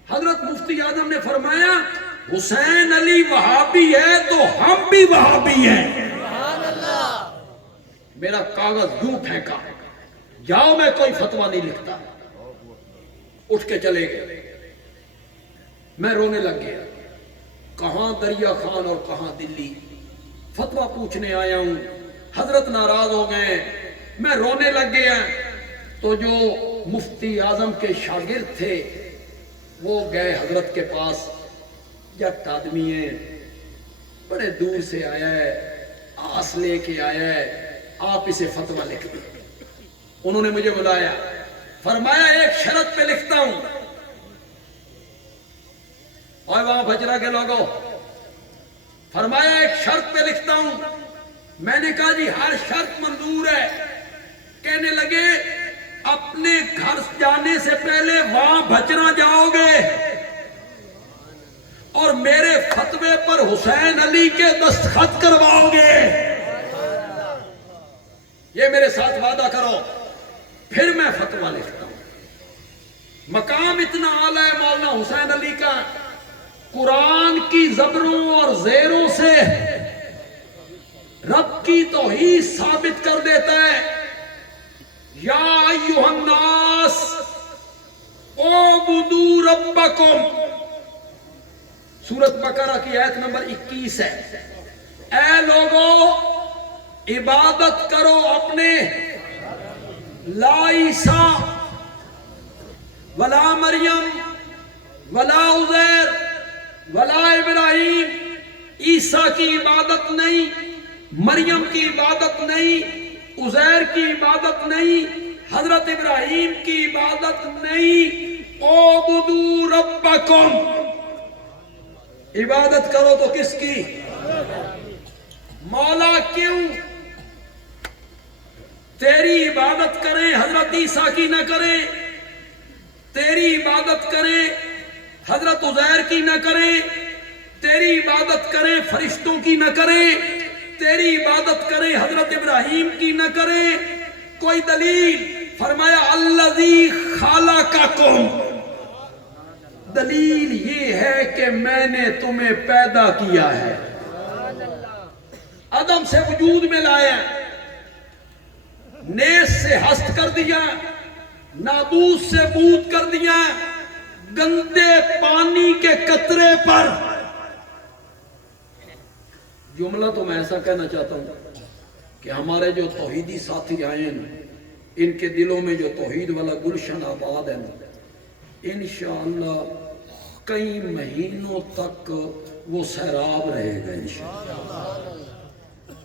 حضرت مفتی اعظم نے فرمایا حسین علی وہابی ہے تو ہم بھی وہابی ہیں۔ میرا کاغذ یوں پھینکا، جاؤ میں کوئی فتویٰ نہیں لکھتا، اٹھ کے چلے گئے۔ میں رونے لگ گیا، کہاں دریا خان اور کہاں دلی، فتویٰ پوچھنے آیا ہوں، حضرت ناراض ہو گئے، میں رونے لگ گیا۔ تو جو مفتی اعظم کے شاگرد تھے وہ گئے حضرت کے پاس، جٹ آدمی ہے، بڑے دور سے آیا ہے، آس لے کے آیا ہے، آپ اسے فتویٰ لکھ دیں۔ انہوں نے مجھے بلایا، فرمایا ایک شرط پہ لکھتا ہوں۔ اور وہاں بجرا کے لوگوں، فرمایا ایک شرط پہ لکھتا ہوں۔ میں نے کہا جی ہر شرط منظور ہے۔ کہنے لگے اپنے گھر جانے سے پہلے وہاں بجرا جاؤ گے اور میرے فتوے پر حسین علی کے دستخط کرواؤ گے، یہ میرے ساتھ وعدہ کرو، پھر میں فتویٰ لکھتا ہوں۔ مقام اتنا اعلیٰ ہے مولانا حسین علی کا، قرآن کی زبروں اور زیروں سے رب کی توحید ثابت کر دیتا ہے۔ یا ایھا الناس اعبدوا ربکم، سورۃ بقرہ کی آیت نمبر 21 ہے۔ اے لوگو عبادت کرو اپنے، لا عیسیٰ ولا مریم ولا عزیر ولا ابراہیم، عیسیٰ کی عبادت نہیں، مریم کی عبادت نہیں، عزیر کی عبادت نہیں، حضرت ابراہیم کی عبادت نہیں۔ اعبدوا ربکم، عبادت کرو تو کس کی؟ مولا کیوں؟ تیری عبادت کریں حضرت عیسیٰ کی نہ کریں، تیری عبادت کریں حضرت عزیر کی نہ کریں، تیری عبادت کریں فرشتوں کی نہ کریں، تیری عبادت کریں حضرت ابراہیم کی نہ کریں، کوئی دلیل؟ فرمایا الذی خلقکم، دلیل یہ ہے کہ میں نے تمہیں پیدا کیا ہے، عدم سے وجود میں لایا، نیس سے ہست کر دیا، نابود سے بود کر دیا، گندے پانی کے قطرے پر۔ جملہ تو میں ایسا کہنا چاہتا ہوں کہ ہمارے جو توحیدی ساتھی آئے ہیں ان کے دلوں میں جو توحید والا گلشن آباد ہے، انشاءاللہ کئی مہینوں تک وہ سیراب رہے گا انشاءاللہ۔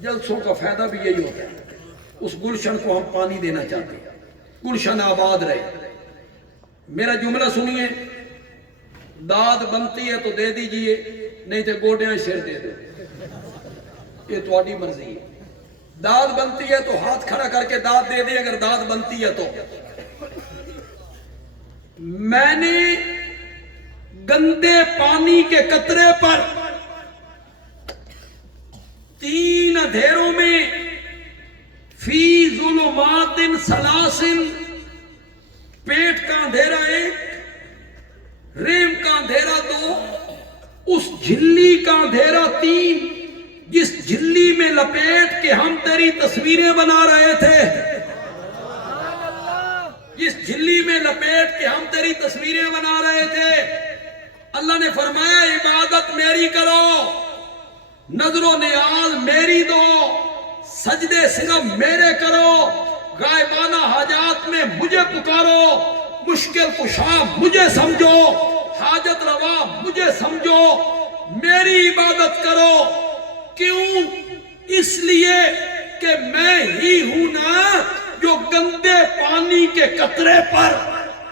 جلسوں کا فائدہ بھی یہی ہوتا ہے، اس گلشن کو ہم پانی دینا چاہتے ہیں، گلشن آباد رہے۔ میرا جملہ سنیے، داد بنتی ہے تو دے دیجئے، نہیں تو گوڑیاں سر دے دو، یہ تمہاری مرضی ہے۔ داد بنتی ہے تو ہاتھ کھڑا کر کے داد دے دے اگر داد بنتی ہے تو۔ میں نے گندے پانی کے قطرے پر 3 اندھیروں میں فی ظلمات سلاسل، پیٹ کا اندھیرا 1، ریم کا اندھیرا 2، اس جھلی کا اندھیرا 3، جس جھلی میں لپیٹ کے ہم تیری تصویریں بنا رہے تھے، جس جھلی میں لپیٹ کے ہم تیری تصویریں بنا رہے تھے، اللہ نے فرمایا عبادت میری کرو، نظر و نیاز میری دو، سجدے صرف میرے کرو، غائبانہ حاجات میں مجھے پکارو، مشکل کشا مجھے سمجھو، حاجت روا مجھے سمجھو، میری عبادت کرو۔ کیوں؟ اس لیے کہ میں ہی ہوں نا جو گندے پانی کے قطرے پر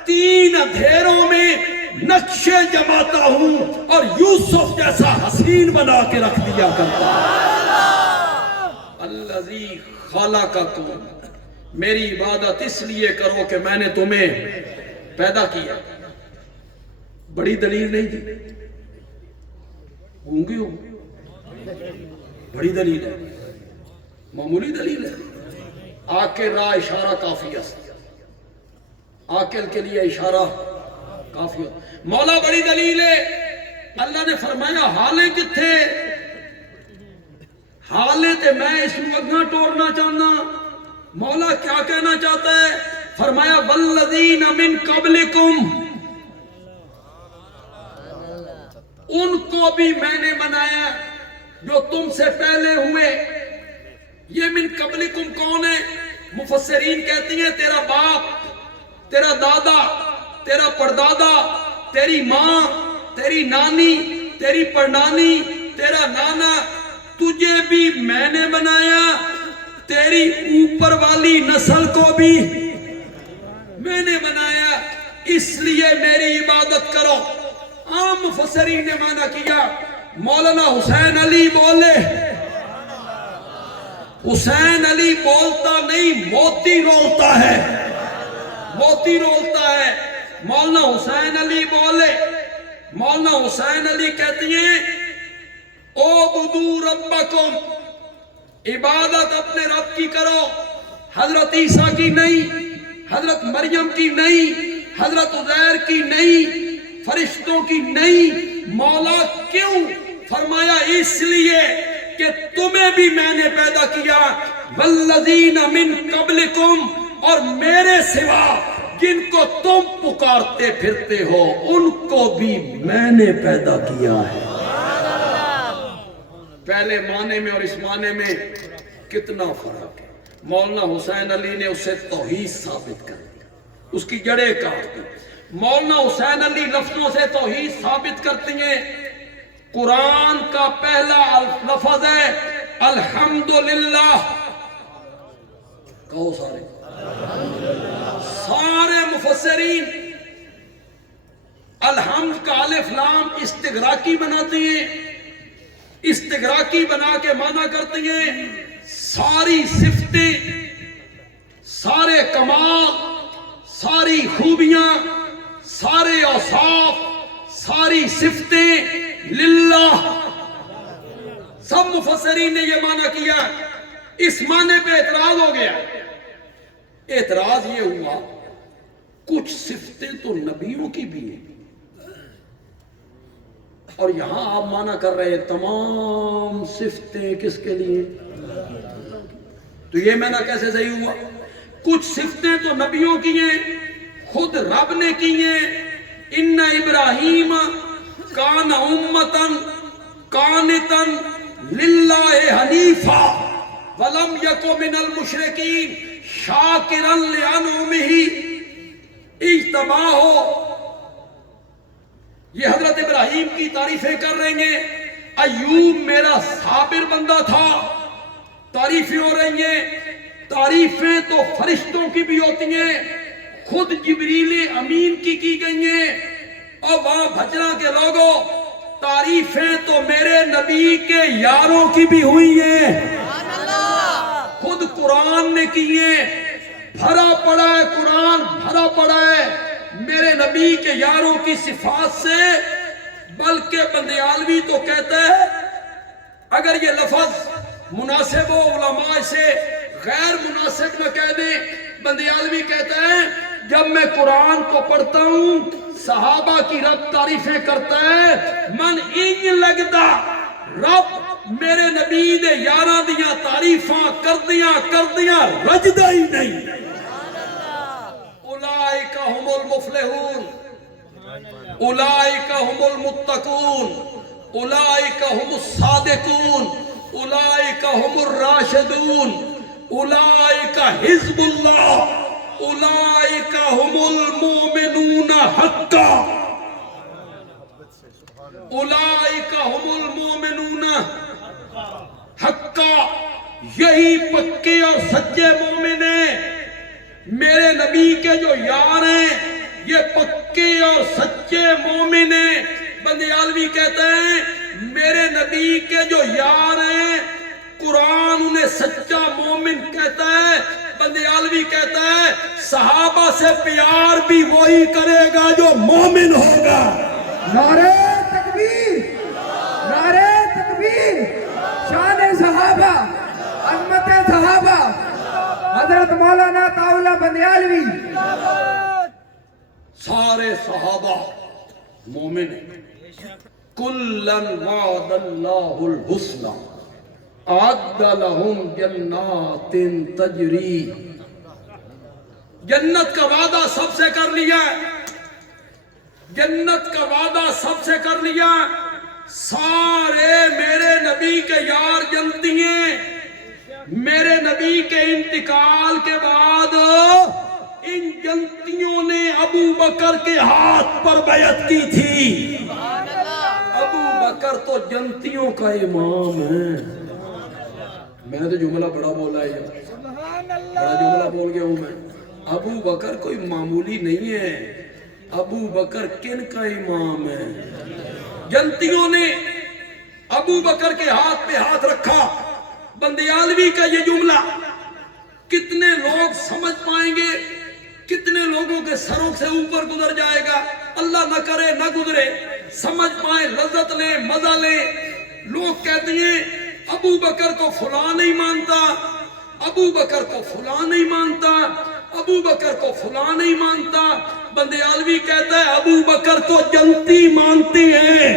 3 اندھیروں میں نقشے جماتا ہوں اور یوسف جیسا حسین بنا کے رکھ دیا کرتا ہوں۔ الذی خلقکم، میری عبادت اس لیے کرو کہ میں نے تمہیں پیدا کیا. بڑی دلیل نہیں تھی، گونگی ہو، بڑی دلیل ہے، معمولی دلیل ہے. عاقل را اشارہ کافی ہے، عاقل کے لیے اشارہ کافی ہے. مولا بڑی دلیل ہے. اللہ نے فرمایا حالے کتھے، حالے تے میں اس وقت ٹورنا چاہنا. مولا کیا کہنا چاہتا ہے؟ فرمایا والذین من قبلکم، ان کو بھی میں نے بنایا جو تم سے پہلے ہوئے. یہ من قبلکم کون ہے؟ مفسرین کہتی ہیں تیرا باپ، تیرا دادا، تیرا پردادا، تیری ماں، تیری نانی، تیری پڑنانی، تیرا نانا، تجھے بھی میں نے بنایا، تیری اوپر والی نسل کو بھی میں نے بنایا، اس لیے میری عبادت کرو. عام مفسرین نے معنی کیا مولانا حسین علی بولے، حسین علی بولتا نہیں، موتی رولتا ہے، موتی رولتا ہے. مولانا حسین علی بولے، مولانا حسین علی کہتی ہیں اعبدوا ربکم، عبادت اپنے رب کی کرو، حضرت عیسیٰ کی نہیں، حضرت مریم کی نہیں، حضرت عزیر کی نہیں، فرشتوں کی نہیں. مولا کیوں؟ فرمایا اس لیے کہ تمہیں بھی میں نے پیدا کیا، والذین من قبلکم، اور میرے سوا جن کو تم پکارتے پھرتے ہو ان کو بھی میں نے پیدا کیا ہے. پہلے معنی میں اور اس معنی میں کتنا فرق ہے. مولانا حسین علی نے اسے توحید ثابت کر دیا، اس کی جڑیں کاٹ دی. مولانا حسین علی لفظوں سے توحید ثابت کرتی ہیں. قرآن کا پہلا لفظ ہے الحمدللہ. کہو سارے، سارے مفسرین الحمد کا الف لام استغراقی بناتی ہیں، استغراقی بنا کے معنی کرتی ہیں ساری صفتیں، سارے کمال، ساری خوبیاں، سارے اوصاف، ساری صفتیں للہ. سب مفسرین نے یہ معنی کیا. اس معنی پہ اعتراض ہو گیا. اعتراض یہ ہوا کچھ صفتیں تو نبیوں کی بھی ہیں، اور یہاں آپ معنی کر رہے ہیں تمام صفتیں کس کے لیے؟ تو یہ معنی کیسے صحیح ہوا؟ کچھ صفتیں تو نبیوں کی ہیں، خود رب نے کی ہیں. ان ابراہیم کان امتن قانتن للہ حنیفا ولم یکو من المشرکین شاکرا لانعمہ اجتباہ. یہ حضرت ابراہیم کی تعریفیں کر رہے ہیں. ایوب میرا صابر بندہ تھا، تعریفیں ہو رہی ہیں. تعریفیں تو فرشتوں کی بھی ہوتی ہیں، خود جبریل امین کی گئی ہیں. اور وہاں بھجرہ کے لوگوں تعریفیں تو میرے نبی کے یاروں کی بھی ہوئی ہیں، خود قرآن نے کی ہیں. بھرا پڑا ہے قرآن، بھرا پڑا ہے میرے نبی کے یاروں کی صفات سے. بلکہ بندیالوی تو کہتا ہے اگر یہ لفظ مناسب ہو علماء سے غیر مناسب نہ کہہ دیں. بندیالوی کہتا ہے جب میں قرآن کو پڑھتا ہوں صحابہ کی رب تعریفیں کرتا ہے، من انج لگتا رب میرے نبی دے یاراں دیاں تعریفاں کردیاں رجدہ ہی نہیں. اولئک هم المفلحون، اولئک هم المتقون، اولئک هم الصادقون، اولئک هم الراشدون، اولئک حزب اللہ، اولئک هم المؤمنون حقا، اولئک هم المؤمنون حقا. یہی پکے اور سچے مومن ہیں. میرے نبی کے جو یار ہیں یہ پکے اور سچے مومن ہیں. بندیالوی کہتے ہیں میرے نبی کے جو یار ہیں قرآن انہیں سچا مومن کہتا ہے. بندیالوی کہتا ہے صحابہ سے پیار بھی وہی کرے گا جو مومن ہوگا. نعرہ تکبیر، نعرہ تکبیر. شان صحابہ، عظمت صحابہ، حضرت مولانا طاولہ بندیالوی. سارے صحابہ مومن ہیں. کلن وعد اللہ الحسنى اعد لہم جنات تجری. جنت کا وعدہ سب سے کر لیا، جنت کا وعدہ سب سے کر لیا. سارے میرے نبی کے یار جنتی ہیں. میرے نبی کے انتقال کے بعد ان جنتیوں نے ابو بکر کے ہاتھ پر بیعت کی تھی. ابو بکر تو جنتیوں کا امام ہے. میں نے تو جملہ بڑا بولا ہے، بڑا جملہ بول گیا ہوں میں. ابو بکر کوئی معمولی نہیں ہے. ابو بکر کن کا امام ہے؟ جنتیوں نے ابو بکر کے ہاتھ پہ ہاتھ رکھا. بندیالوی کا یہ جملہ کتنے لوگ سمجھ پائیں گے، کتنے لوگوں کے سروں سے اوپر گزر جائے گا؟ اللہ نہ کرے نہ گزرے، سمجھ پائیں، لذت لیں، مزہ لیں. لوگ کہتے ہیں ابو بکر کو فلاں نہیں مانتا، ابو بکر کو فلاں نہیں مانتا، ابو بکر کو فلاں نہیں مانتا. بندیالوی کہتا ہے ابو بکر کو جنتی مانتی ہیں.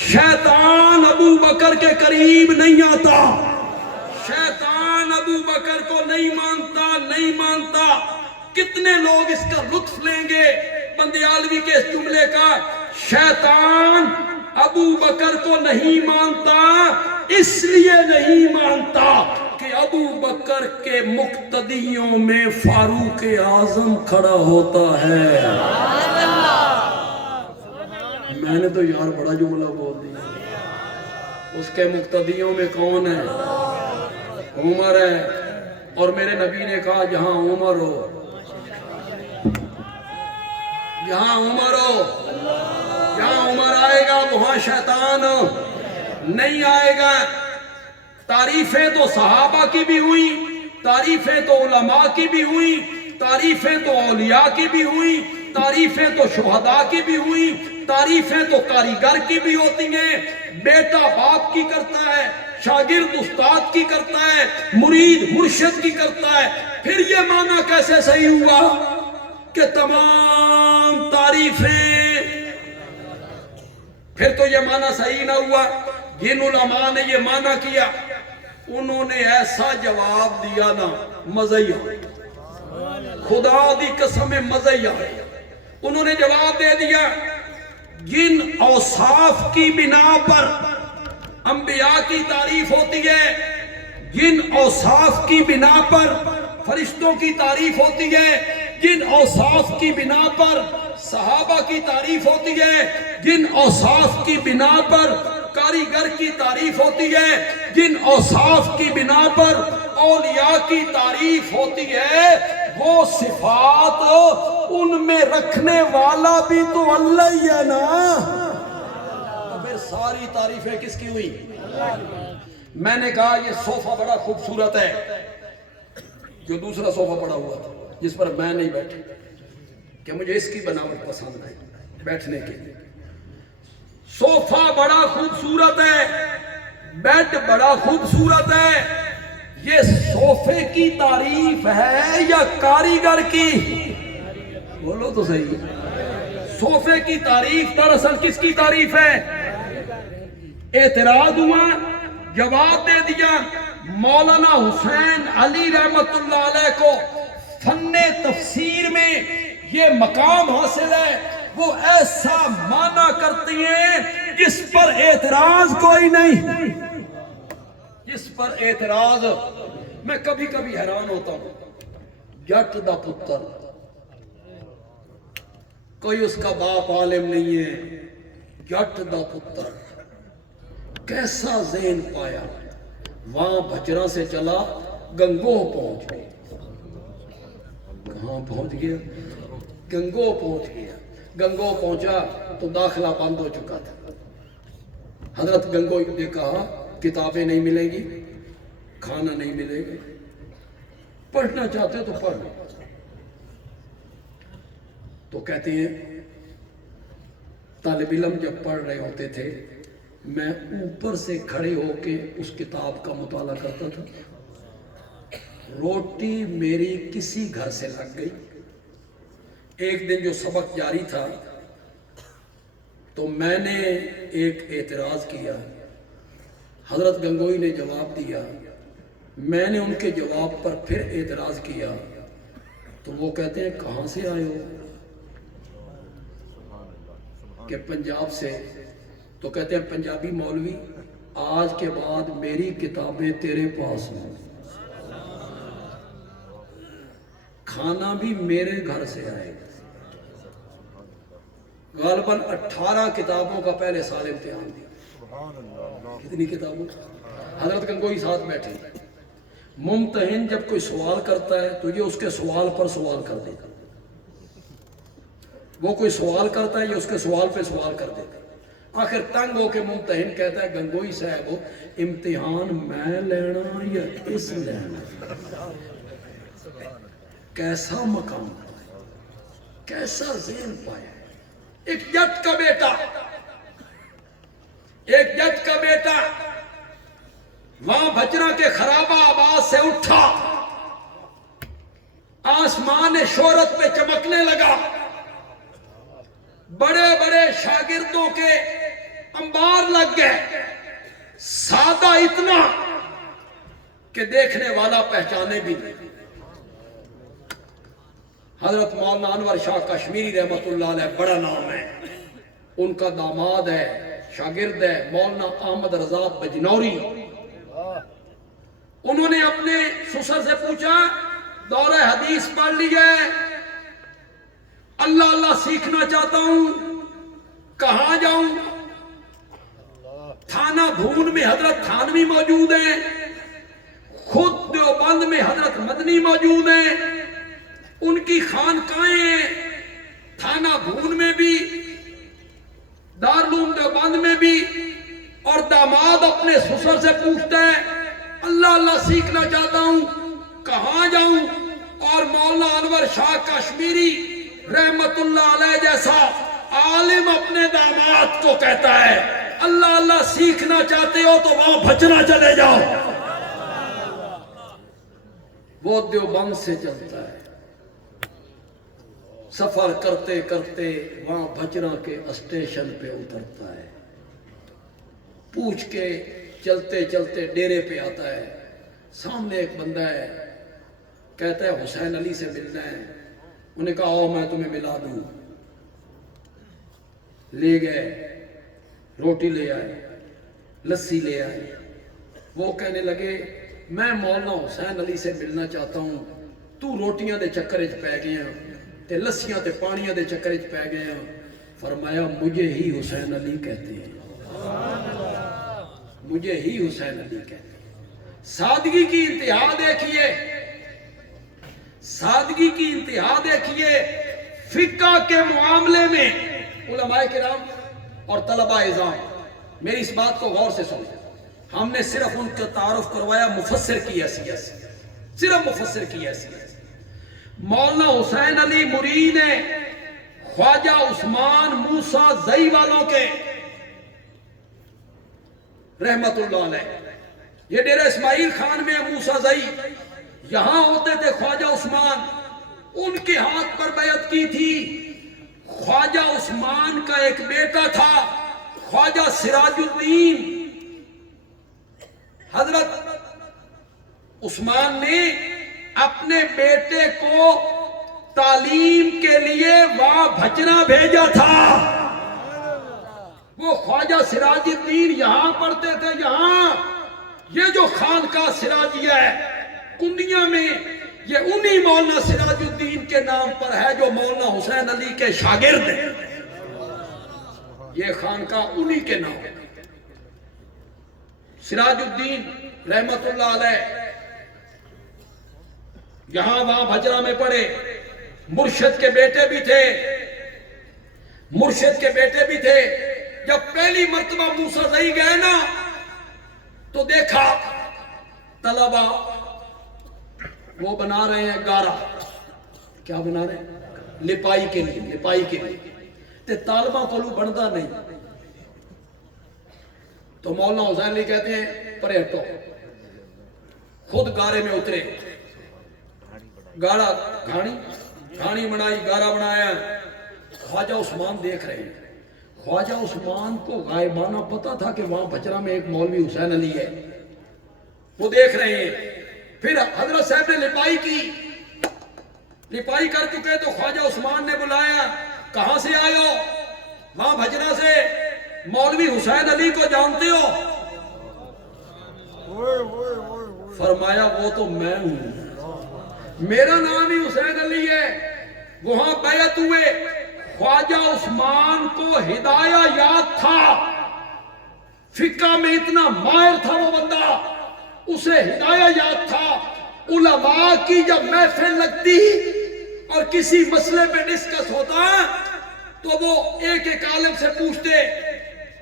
شیطان ابو بکر کے قریب نہیں آتا، شیطان ابو بکر کو نہیں مانتا، نہیں مانتا. کتنے لوگ اس کا لطف لیں گے بندیالوی کے اس جملے کا. شیطان ابو بکر کو نہیں مانتا، اس لیے نہیں مانتا کہ ابو بکر کے مقتدیوں میں فاروق اعظم کھڑا ہوتا ہے. میں نے تو یار بڑا جملہ بول دیا. اس کے مقتدیوں میں کون ہے؟ عمر ہے. اور میرے نبی نے کہا جہاں عمر ہو، جہاں عمر ہو، جہاں عمر آئے گا وہاں شیطان نہیں آئے گا. تعریفیں تو صحابہ کی بھی ہوئی، تعریفیں تو علماء کی بھی ہوئی، تعریفیں تو اولیاء کی بھی ہوئی، تعریفیں تو شہداء کی بھی ہوئی، تعریفیں تو کاریگر کی بھی ہوتی ہیں. بیٹا باپ کی کرتا ہے، شاگرد استاد کی کرتا ہے، مرید مرشد کی کرتا ہے. پھر یہ معنی کیسے صحیح ہوا کہ تمام تعریفیں؟ پھر تو یہ معنی صحیح نہ ہوا. جن علماء نے یہ معنی کیا انہوں نے ایسا جواب دیا نا مزہ، خدا دی قسم مزہ. انہوں نے جواب دے دیا جن اوصاف کی بنا پر انبیاء کی تعریف ہوتی ہے، جن اوصاف کی بنا پر فرشتوں کی تعریف ہوتی ہے، جن اوصاف کی بنا پر صحابہ کی تعریف ہوتی ہے، جن اوصاف کی بنا پر کاریگر کی تعریف ہوتی ہے، جن اوصاف کی بنا پر اولیاء کی تعریف ہوتی ہے، وہ صفات ان میں رکھنے والا بھی تو اللہ ہی ہے نا. تو پھر ساری تعریفیں کس کی ہوئی؟ میں نے کہا یہ صوفہ بڑا خوبصورت ہے، جو دوسرا صوفہ پڑا ہوا تھا جس پر میں نہیں بیٹھا، کہ مجھے اس کی بناوٹ پسند آئی بیٹھنے کے لیے. صوفہ بڑا خوبصورت ہے، بیڈ بڑا خوبصورت ہے. یہ صوفے کی تعریف ہے یا کاریگر کی؟ بولو تو صحیح. صوفے کی تعریف دراصل کس کی تعریف ہے؟ اعتراض ہوا، جواب دے دیا. مولانا حسین علی رحمت اللہ علیہ کو فن تفسیر میں یہ مقام حاصل ہے، وہ ایسا معنی کرتی ہیں جس پر اعتراض کوئی نہیں، جس پر اعتراض. میں کبھی کبھی حیران ہوتا ہوں، جٹ دا پتر، کوئی اس کا باپ عالم نہیں ہے، جٹ دا پتر کیسا ذہن پایا. وہاں بھچرا سے چلا گنگوہ پہنچ گیا. کہاں پہنچ گیا؟ گنگوہ پہنچ گیا. گنگوہ پہنچا تو داخلہ بند ہو چکا تھا. حضرت گنگوہ نے کہا کتابیں نہیں ملیں گی، کھانا نہیں ملے گا، پڑھنا چاہتے ہو تو پڑھ لو۔ تو کہتے ہیں طالب علم جب پڑھ رہے ہوتے تھے میں اوپر سے کھڑے ہو کے اس کتاب کا مطالعہ کرتا تھا۔ روٹی میری کسی گھر سے لگ گئی۔ ایک دن جو سبق جاری تھا تو میں نے ایک اعتراض کیا، حضرت گنگوئی نے جواب دیا، میں نے ان کے جواب پر پھر اعتراض کیا، تو وہ کہتے ہیں کہاں سے آئے ہو؟ کہ پنجاب سے۔ تو کہتے ہیں پنجابی مولوی آج کے بعد میری کتابیں تیرے پاس ہوں، کھانا بھی میرے گھر سے آئے گا۔ غالباً 18 کتابوں کا پہلے سال امتحان دیا۔ کتنی کتابوں؟ حضرت گنگوئی ساتھ بیٹھے۔ ممتحن جب کوئی سوال کرتا ہے تو یہ اس کے سوال پر سوال کر دے گا، وہ کوئی سوال کرتا ہے یہ اس کے سوال پہ سوال کر دے گا۔ آخر تنگ ہو کے ممتحن کہتا ہے گنگوئی صاحب امتحان میں لینا یا اس لینا؟ کیسا مقام پایا، کیسا ذہن پایا۔ ایک جٹ کا بیٹا وہاں بھجرہ کے خرابہ آباد سے اٹھا، آسمان شہرت پہ چمکنے لگا، بڑے بڑے شاگردوں کے انبار لگ گئے، سادہ اتنا کہ دیکھنے والا پہچانے بھی نہیں۔ حضرت مولانا انور شاہ کشمیری رحمت اللہ علیہ بڑا نام ہے، ان کا داماد ہے، شاگرد ہے مولانا احمد رضا بجنوری۔ انہوں نے اپنے سسر سے پوچھا دورہ حدیث پڑھ لی ہے، اللہ اللہ سیکھنا چاہتا ہوں، کہاں جاؤں؟ تھانہ بھون میں حضرت تھانوی موجود ہیں، خود دیوبند میں حضرت مدنی موجود ہیں، ان کی خانقاہیں ہیں، تھانہ بھون میں بھی، دارالعلوم دیوبند میں بھی۔ اور داماد اپنے سسر سے پوچھتا ہے اللہ اللہ سیکھنا چاہتا ہوں، کہاں جاؤں؟ اور مولانا انور شاہ کشمیری رحمت اللہ علیہ جیسا عالم اپنے داماد کو کہتا ہے اللہ اللہ سیکھنا چاہتے ہو تو وہاں بھجنا چلے جاؤ۔ وہ دیوبند سے چلتا ہے، سفر کرتے کرتے وہاں بھجرہ کے اسٹیشن پہ اترتا ہے، پوچھ کے چلتے چلتے ڈیرے پہ آتا ہے، سامنے ایک بندہ ہے، کہتا ہے حسین علی سے ملنا ہے۔ انہوں نے کہا آؤ میں تمہیں ملا دوں۔ لے گئے، روٹی لے آئے، لسی لے آئے۔ وہ کہنے لگے میں مولانا حسین علی سے ملنا چاہتا ہوں، تو روٹیاں دے چکر چ پی گیا تے لسیاں تے پانیاں دے چکر چ پی گیا۔ فرمایا مجھے ہی حسین علی کہتے ہیں، مجھے ہی حسین علی کہتے ہیں۔ سادگی کی انتہا دیکھیے، سادگی کی انتہا دیکھیے۔ فقہ کے معاملے میں علماء کرام اور طلبہ اعظام میری اس بات کو غور سے سنیں، ہم نے صرف ان کا تعارف کروایا مفسر کی حیثیت سے، صرف مفسر کی حیثیت سے۔ مولانا حسین علی مرید ہیں خواجہ عثمان موسیٰ زئی والوں کے رحمت اللہ علیہ۔ یہ ڈیرہ اسماعیل خان میں موسیٰ زئی، یہاں ہوتے تھے خواجہ عثمان، ان کے ہاتھ پر بیعت کی تھی۔ خواجہ عثمان کا ایک بیٹا تھا خواجہ سراج الدین، حضرت عثمان نے اپنے بیٹے کو تعلیم کے لیے وہاں بھجرہ بھیجا تھا۔ وہ خواجہ سراج الدین یہاں پڑھتے تھے، یہاں یہ جو خانقاہ سراجیہ ہے کنڈیاں میں، یہ انہی مولانا سراج الدین کے نام پر ہے جو مولانا حسین علی کے شاگرد ہیں۔ یہ خانقاہ انہی کے نام ہے۔ سراج الدین رحمت اللہ علیہ یہاں وہاں بھجرہ میں پڑھے، مرشد کے بیٹے بھی تھے، مرشد کے بیٹے بھی تھے۔ جب پہلی مرتبہ موسیٰ زئی گئے نا تو دیکھا طلبا وہ بنا رہے ہیں گارا. کیا بنا رہے ہیں؟ لپائی کے لیے. تے طالبہ کو بنتا نہیں. تو مولانا حسین علی کہتے ہیں پرے ہٹو. خود گارے میں اترے. گاڑا گھاڑی بنائی، گارا بنایا. خواجہ عثمان دیکھ رہے ہیں. خواجہ عثمان کو غائبانہ پتا تھا کہ وہاں بچرا میں ایک مولوی حسین علی ہے. وہ دیکھ رہے ہیں. پھر حضرت صاحب نے لپائی کی. لپائی کر چکے تو خواجہ عثمان نے بلایا. کہاں سے آئے ہو؟ وہاں بھجرا سے. مولوی حسین علی کو جانتے ہو؟ فرمایا وہ تو میں ہوں، میرا نام ہی حسین علی ہے. وہاں بیعت ہوئے. خواجہ عثمان کو ہدایہ یاد تھا. فقہ میں اتنا ماہر تھا وہ بندہ، اسے ہدایہ یاد تھا. علماء کی جب محفل لگتی اور کسی مسئلے پہ ڈسکس ہوتا تو وہ ایک ایک عالم سے پوچھتے،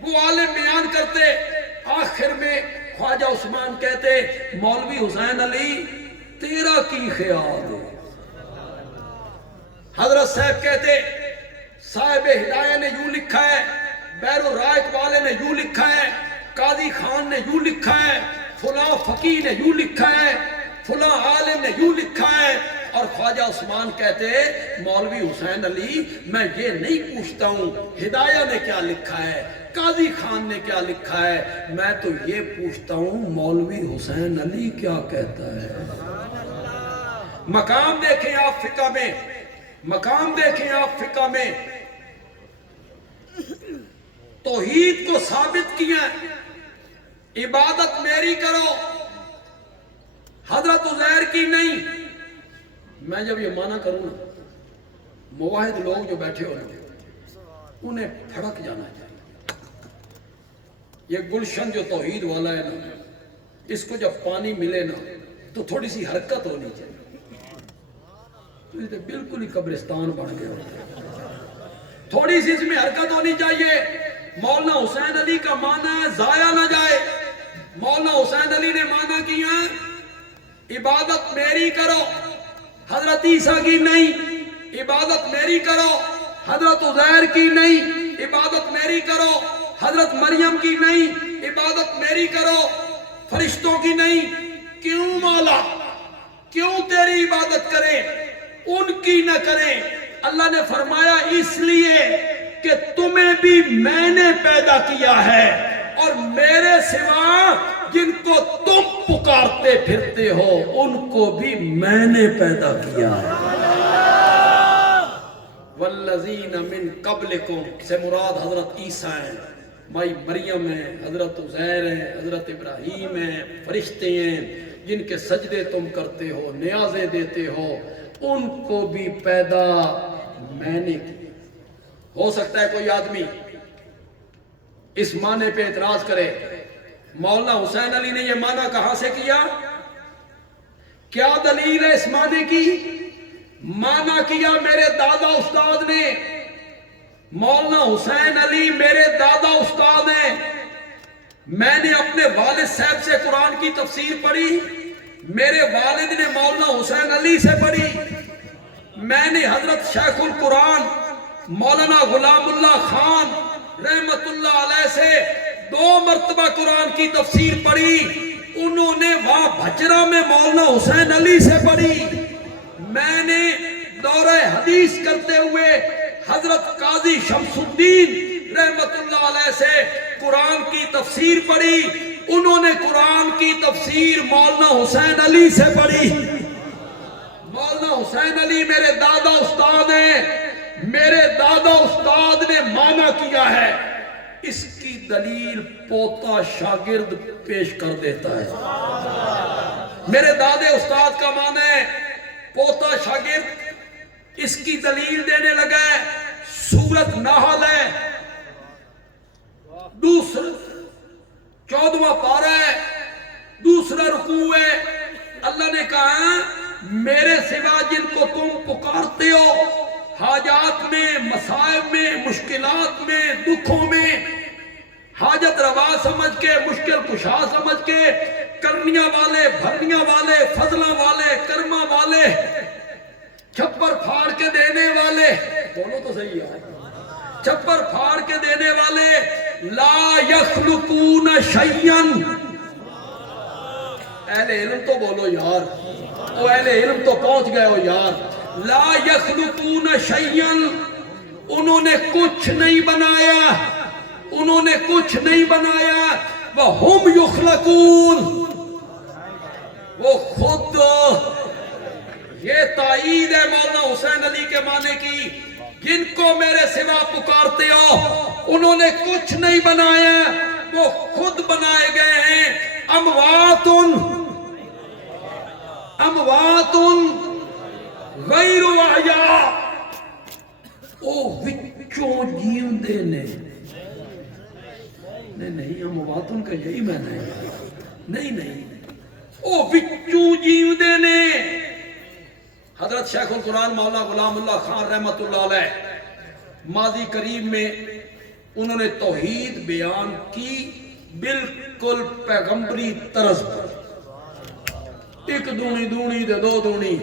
وہ عالم بیان کرتے. آخر میں خواجہ عثمان کہتے مولوی حسین علی تیرا کی خیال ہے؟ حضرت صاحب کہتے صاحب ہدایہ نے یوں لکھا ہے، بیر الرائق والے نے یوں لکھا ہے، قاضی خان نے یوں لکھا ہے، فلاں فقیہ نے یوں لکھا ہے، فلاں عالم نے یوں لکھا ہے. اور خواجہ عثمان کہتے مولوی حسین علی میں یہ نہیں پوچھتا ہوں ہدایہ نے کیا لکھا ہے، قاضی خان نے کیا لکھا ہے، میں تو یہ پوچھتا ہوں مولوی حسین علی کیا کہتا ہے. مقام دیکھیں آپ فقہ میں، مقام دیکھیں آپ فقہ میں. توحید کو ثابت کیا، عبادت میری کرو، حضرت عزیر کی نہیں. میں جب یہ معنی کروں نا، مواحد لوگ جو بیٹھے ہو انہیں پھڑک جانا چاہیے. یہ گلشن جو توحید والا ہے نا، اس کو جب پانی ملے نا تو تھوڑی سی حرکت ہونی چاہیے. تو یہ بالکل ہی قبرستان بن گیا. تھوڑی سی اس میں حرکت ہونی چاہیے. مولانا حسین علی کا معنی ہے ضائع نہ جائے. مولانا حسین علی نے معنی کیا عبادت میری کرو، حضرت عیسیٰ کی نہیں. عبادت میری کرو، حضرت عزیر کی نہیں. عبادت میری کرو، حضرت مریم کی نہیں. عبادت میری کرو، فرشتوں کی نہیں. کیوں مولا، کیوں تیری عبادت کریں، ان کی نہ کریں؟ اللہ نے فرمایا اس لیے کہ تمہیں بھی میں نے پیدا کیا ہے، اور میرے سوا جن کو تم پکارتے پھرتے ہو ان کو بھی میں نے پیدا کیا ہے. والذین من قبلکم سے مراد حضرت عیسیٰ ہیں، مائی مریم ہیں، حضرت عزیر ہیں، حضرت ابراہیم ہیں، فرشتے ہیں جن کے سجدے تم کرتے ہو، نیازیں دیتے ہو، ان کو بھی پیدا میں نے کیا. ہو سکتا ہے کوئی آدمی اس معنی پہ اعتراض کرے مولانا حسین علی نے یہ معنی کہاں سے کیا؟ کیا دلیل ہے اس معنی کی؟ معنی کیا میرے دادا استاد نے. مولانا حسین علی میرے دادا استاد ہیں. میں نے اپنے والد صاحب سے قرآن کی تفسیر پڑھی، میرے والد نے مولانا حسین علی سے پڑھی. میں نے حضرت شیخ القرآن مولانا غلام اللہ خان رحمت اللہ علیہ سے 2 مرتبہ قرآن کی تفسیر پڑھی. انہوں نے وہاں بھجرا میں مولانا حسین علی سے پڑھی. میں نے دورہ حدیث کرتے ہوئے حضرت قاضی شمس الدین رحمت اللہ علیہ سے قرآن کی تفسیر پڑھی. انہوں نے قرآن کی تفسیر مولانا حسین علی سے پڑھی. مولانا حسین علی میرے دادا استاد ہیں. میرے دادا استاد نے معنی کیا ہے، اس کی دلیل پوتا شاگرد پیش کر دیتا ہے. میرے دادے استاد کا معنی ہے، پوتا شاگرد اس کی دلیل دینے لگا ہے. سورت نحل ہے، دوسرا 14واں پارہ ہے، دوسرا رکوع ہے. اللہ نے کہا میرے سوا جن کو تم پکارتے ہو حاجات میں، مصائب میں، مشکلات میں، دکھوں میں، حاجت روا سمجھ کے، مشکل کشا سمجھ کے، کرنیاں والے، بھرنیاں والے، فضلہ والے، کرمہ والے، چھپر پھاڑ کے دینے والے، بولو تو صحیح ہے، چھپر پھاڑ کے دینے والے، لا یخلقون شیئا، اہل علم تو بولو یار، تو اہل علم تو پہنچ گئے ہو یار، لا یخلقون شیئا، انہوں نے کچھ نہیں بنایا، انہوں نے کچھ نہیں بنایا، وَهُمْ يُخْلَقُونَ، وہ خود، یہ تائید ہے مولانا حسین علی کے معنی کی، جن کو میرے سوا پکارتے ہو انہوں نے کچھ نہیں بنایا، وہ خود بنائے گئے ہیں، اموات اموات غیر احیاء، او وچوں جیندے نے، نہیں امواتن کا یہی معنی ہے، نہیں او وچوں جیندے نے۔ حضرت شیخ القرآن مولانا غلام اللہ خان رحمت اللہ علیہ ماضی قریب میں انہوں نے توحید بیان کی بالکل پیغمبری طرز پر، ایک دونی دونی دے دو دونی،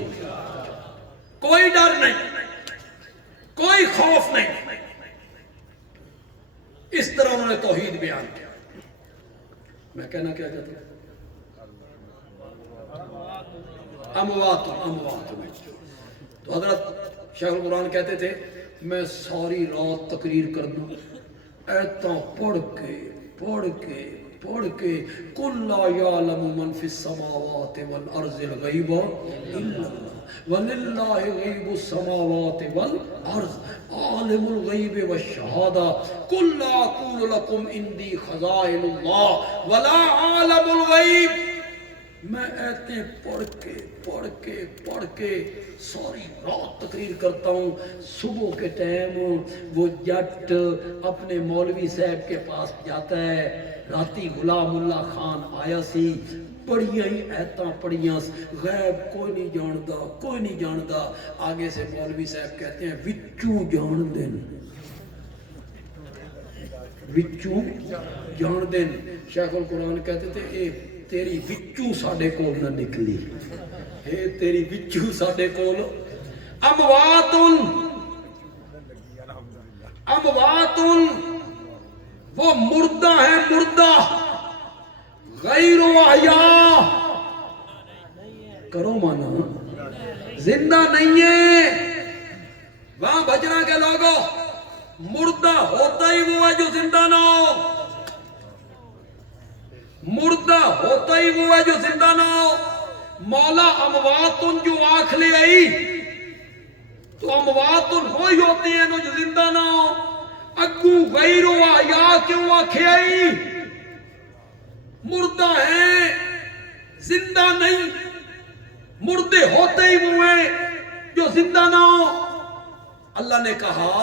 کوئی ڈر نہیں، کوئی خوف نہیں، اس طرح انہوں نے توحید بیان کیا۔ میں کہنا کیا چاہتا ہوں، اموات میں تو حضرت شیخ القرآن کہتے تھے میں ساری رات تقریر کر دوں، ایتاں پڑھ کے قُلْ لَا يَعْلَمُ مَنْ فِي السَّمَاوَاتِ وَالْأَرْضِ الْغَيْبَ إِلَّا اللَّهُ وَلِلَّهِ غَيْبُ السَّمَاوَاتِ وَالْأَرْضِ عَالِمُ الْغَيْبِ وَالشَّهَادَةِ قُلْ لَا أَقُولُ لَكُمْ عِنْدِي خَزَائِنُ اللَّهِ وَلَا أَعْلَمُ الْغَيْبَ، میں ایتیں پڑھ کے ساری رات تقریر کرتا ہوں، صبح کے ٹائم وہ جٹ اپنے مولوی صاحب کے پاس جاتا ہے، راتی غلام اللہ خان آیا سی، پڑھیاں ہی ایتاں پڑھیاں، غیب کوئی نہیں جاندا، آگے سے مولوی صاحب کہتے ہیں وچوں جان دین، وچوں جان دین۔ شیخ القرآن کہتے تھے اے تیری وچوں ساڈے کول نہ نکلی، اے تیری وچوں ساڈے کول، اموات وہ مردہ ہے، مردہ، غیر احیاء، کرو مانا زندہ نہیں ہے۔ وہاں بجرا کے لوگوں، مردہ ہوتا ہی وہ ہے جو زندہ نہ ہو، مردہ ہوتا ہی وہ ہے جو زندہ نہ ہو۔ مولا امواتن جو آنکھ لے آئی تو امواتن ہوئی ہوتی ہیں جو زندہ نہ ہو، اگو غیر احیاء کیوں آنکھیں آئی، مردہ ہیں زندہ نہیں، مردے ہوتے ہی وہ ہیں جو زندہ نہ ہو۔ اللہ نے کہا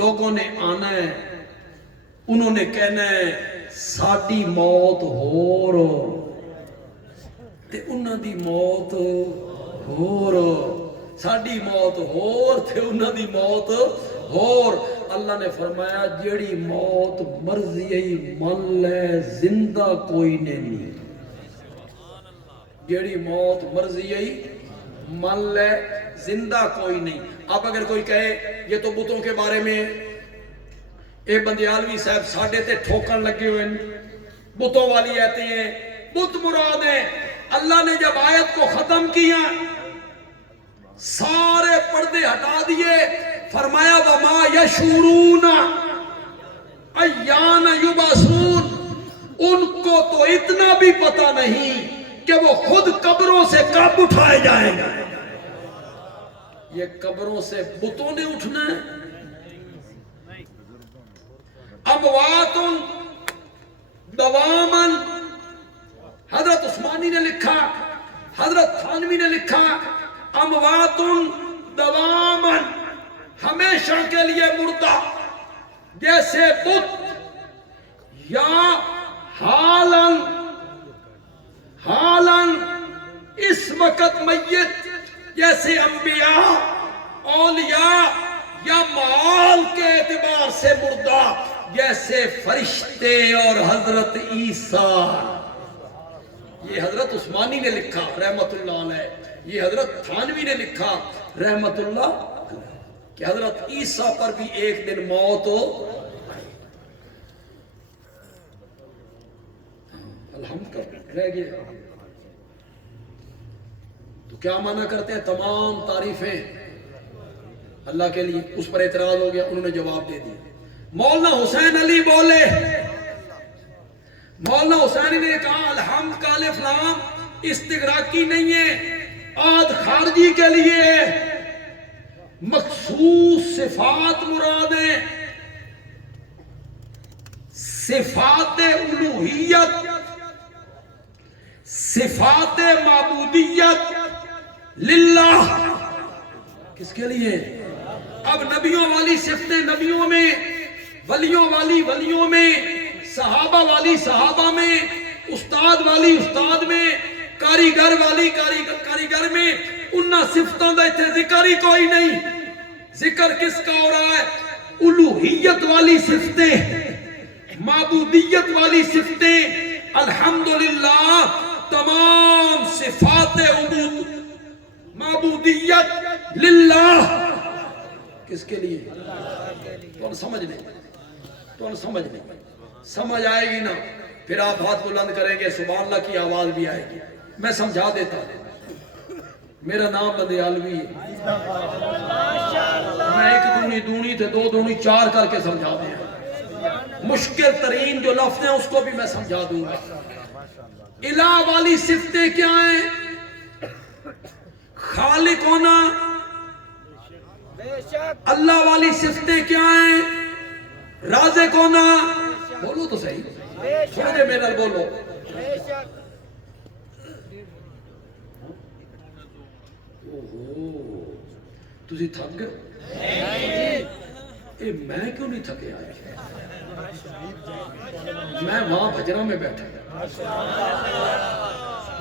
لوگوں نے آنا ہے، انہوں نے کہنا ہے ساڈی موت ہور تے انہاں دی موت ہور، ساڈی موت ہور تے انہاں دی موت ہور۔ اللہ نے فرمایا جیڑی موت مرضی من لے زندہ کوئی نہیں، جیڑی موت مرضی من لے زندہ کوئی نہیں۔ اب اگر کوئی کہے یہ تو بتوں کے بارے میں، اے بندیالوی صاحب ساڑھے تے ٹھوکن لگے ہوئے ہیں، بتوں والی آتے ہیں، بت مراد ہیں۔ اللہ نے جب آیت کو ختم کیا سارے پردے ہٹا دیے، فرمایا وَمَا يَشْعُرُونَ أَيَّانَ يُبْعَثُونَ، ان کو تو اتنا بھی پتہ نہیں کہ وہ خود قبروں سے کب اٹھائے جائیں گے۔ یہ قبروں سے بتوں نے اٹھنا ہے؟ اموات دوامن، حضرت عثمانی نے لکھا، حضرت تھانوی نے لکھا اموات دوامن، ہمیشہ کے لیے مردہ، جیسے بت، یا حالن اس وقت میت، جیسے انبیاء اولیاء یا مال کے اعتبار سے مردہ جیسے فرشتے اور حضرت عیسیٰ. یہ حضرت عثمانی نے لکھا رحمت اللہ علیہ, یہ حضرت تھانوی نے لکھا رحمت اللہ علیہ کہ حضرت عیسیٰ پر بھی ایک دن موت ہو. الحمد رہ گئے. تو کیا معنی کرتے ہیں؟ تمام تعریفیں اللہ کے لیے. اس پر اعتراض ہو گیا, انہوں نے جواب دے دیا. مولانا حسین علی بولے, مولانا حسین علی نے کہا الحمد کا الف لام استغراقی نہیں ہے, آد خارجی کے لیے مخصوص صفات مراد ہیں, صفات الوہیت, صفات معبودیت للہ. کس کے لیے؟ اب نبیوں والی صفتیں نبیوں میں, ولیوں والی ولیوں میں, صحابہ والی صحابہ میں, استاد والی استاد میں, کاریگر والی کاریگر میں, انہاں صفتوں دا اتنے ذکر ہی کوئی نہیں. ذکر کس کا ہو رہا ہے؟ الوہیت والی صفتیں, معبودیت والی صفتیں. الحمدللہ تمام صفات معبودیت للہ. کس کے لیے؟ تو سمجھ نہیں, سمجھ آئے گی نا پھر آپ ہاتھ بلند کریں گے, سبحان اللہ کی آواز بھی آئے گی. میں سمجھا دیتا ہوں, میرا نام بدیالوی ہے, میں ایک دونی تھے, دو دونی چار کر کے سمجھا دیا. مشکل ترین جو لفظ ہیں اس کو بھی میں سمجھا دوں گا. الہ والی صفتیں کیا ہیں؟ خالق ہونا. اللہ والی صفتیں کیا ہیں؟ رازق ہونا. بولو تو صحیح, سنو دے میرا بولو. تسی تھک گئے؟ اے میں کیوں نہیں تھکے آئے؟ میں وہاں بھجرہ میں بیٹھا,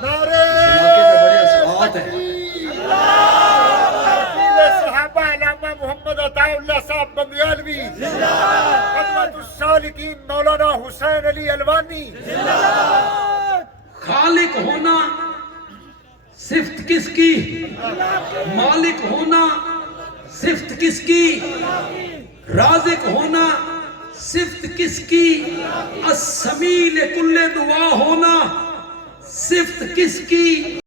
نعرے علاقے پہ بڑے اثرات ہیں. صحابہ علامہ محمد عطا اللہ صاحب بندیالوی, قدوۃ السالکین مولانا حسین علی الوانی. خالق ہونا صفت کس کی؟ مالک ہونا صفت کس کی؟ رازق ہونا صفت کس کی؟ السمیع لکل دعا ہونا صفت کس کی؟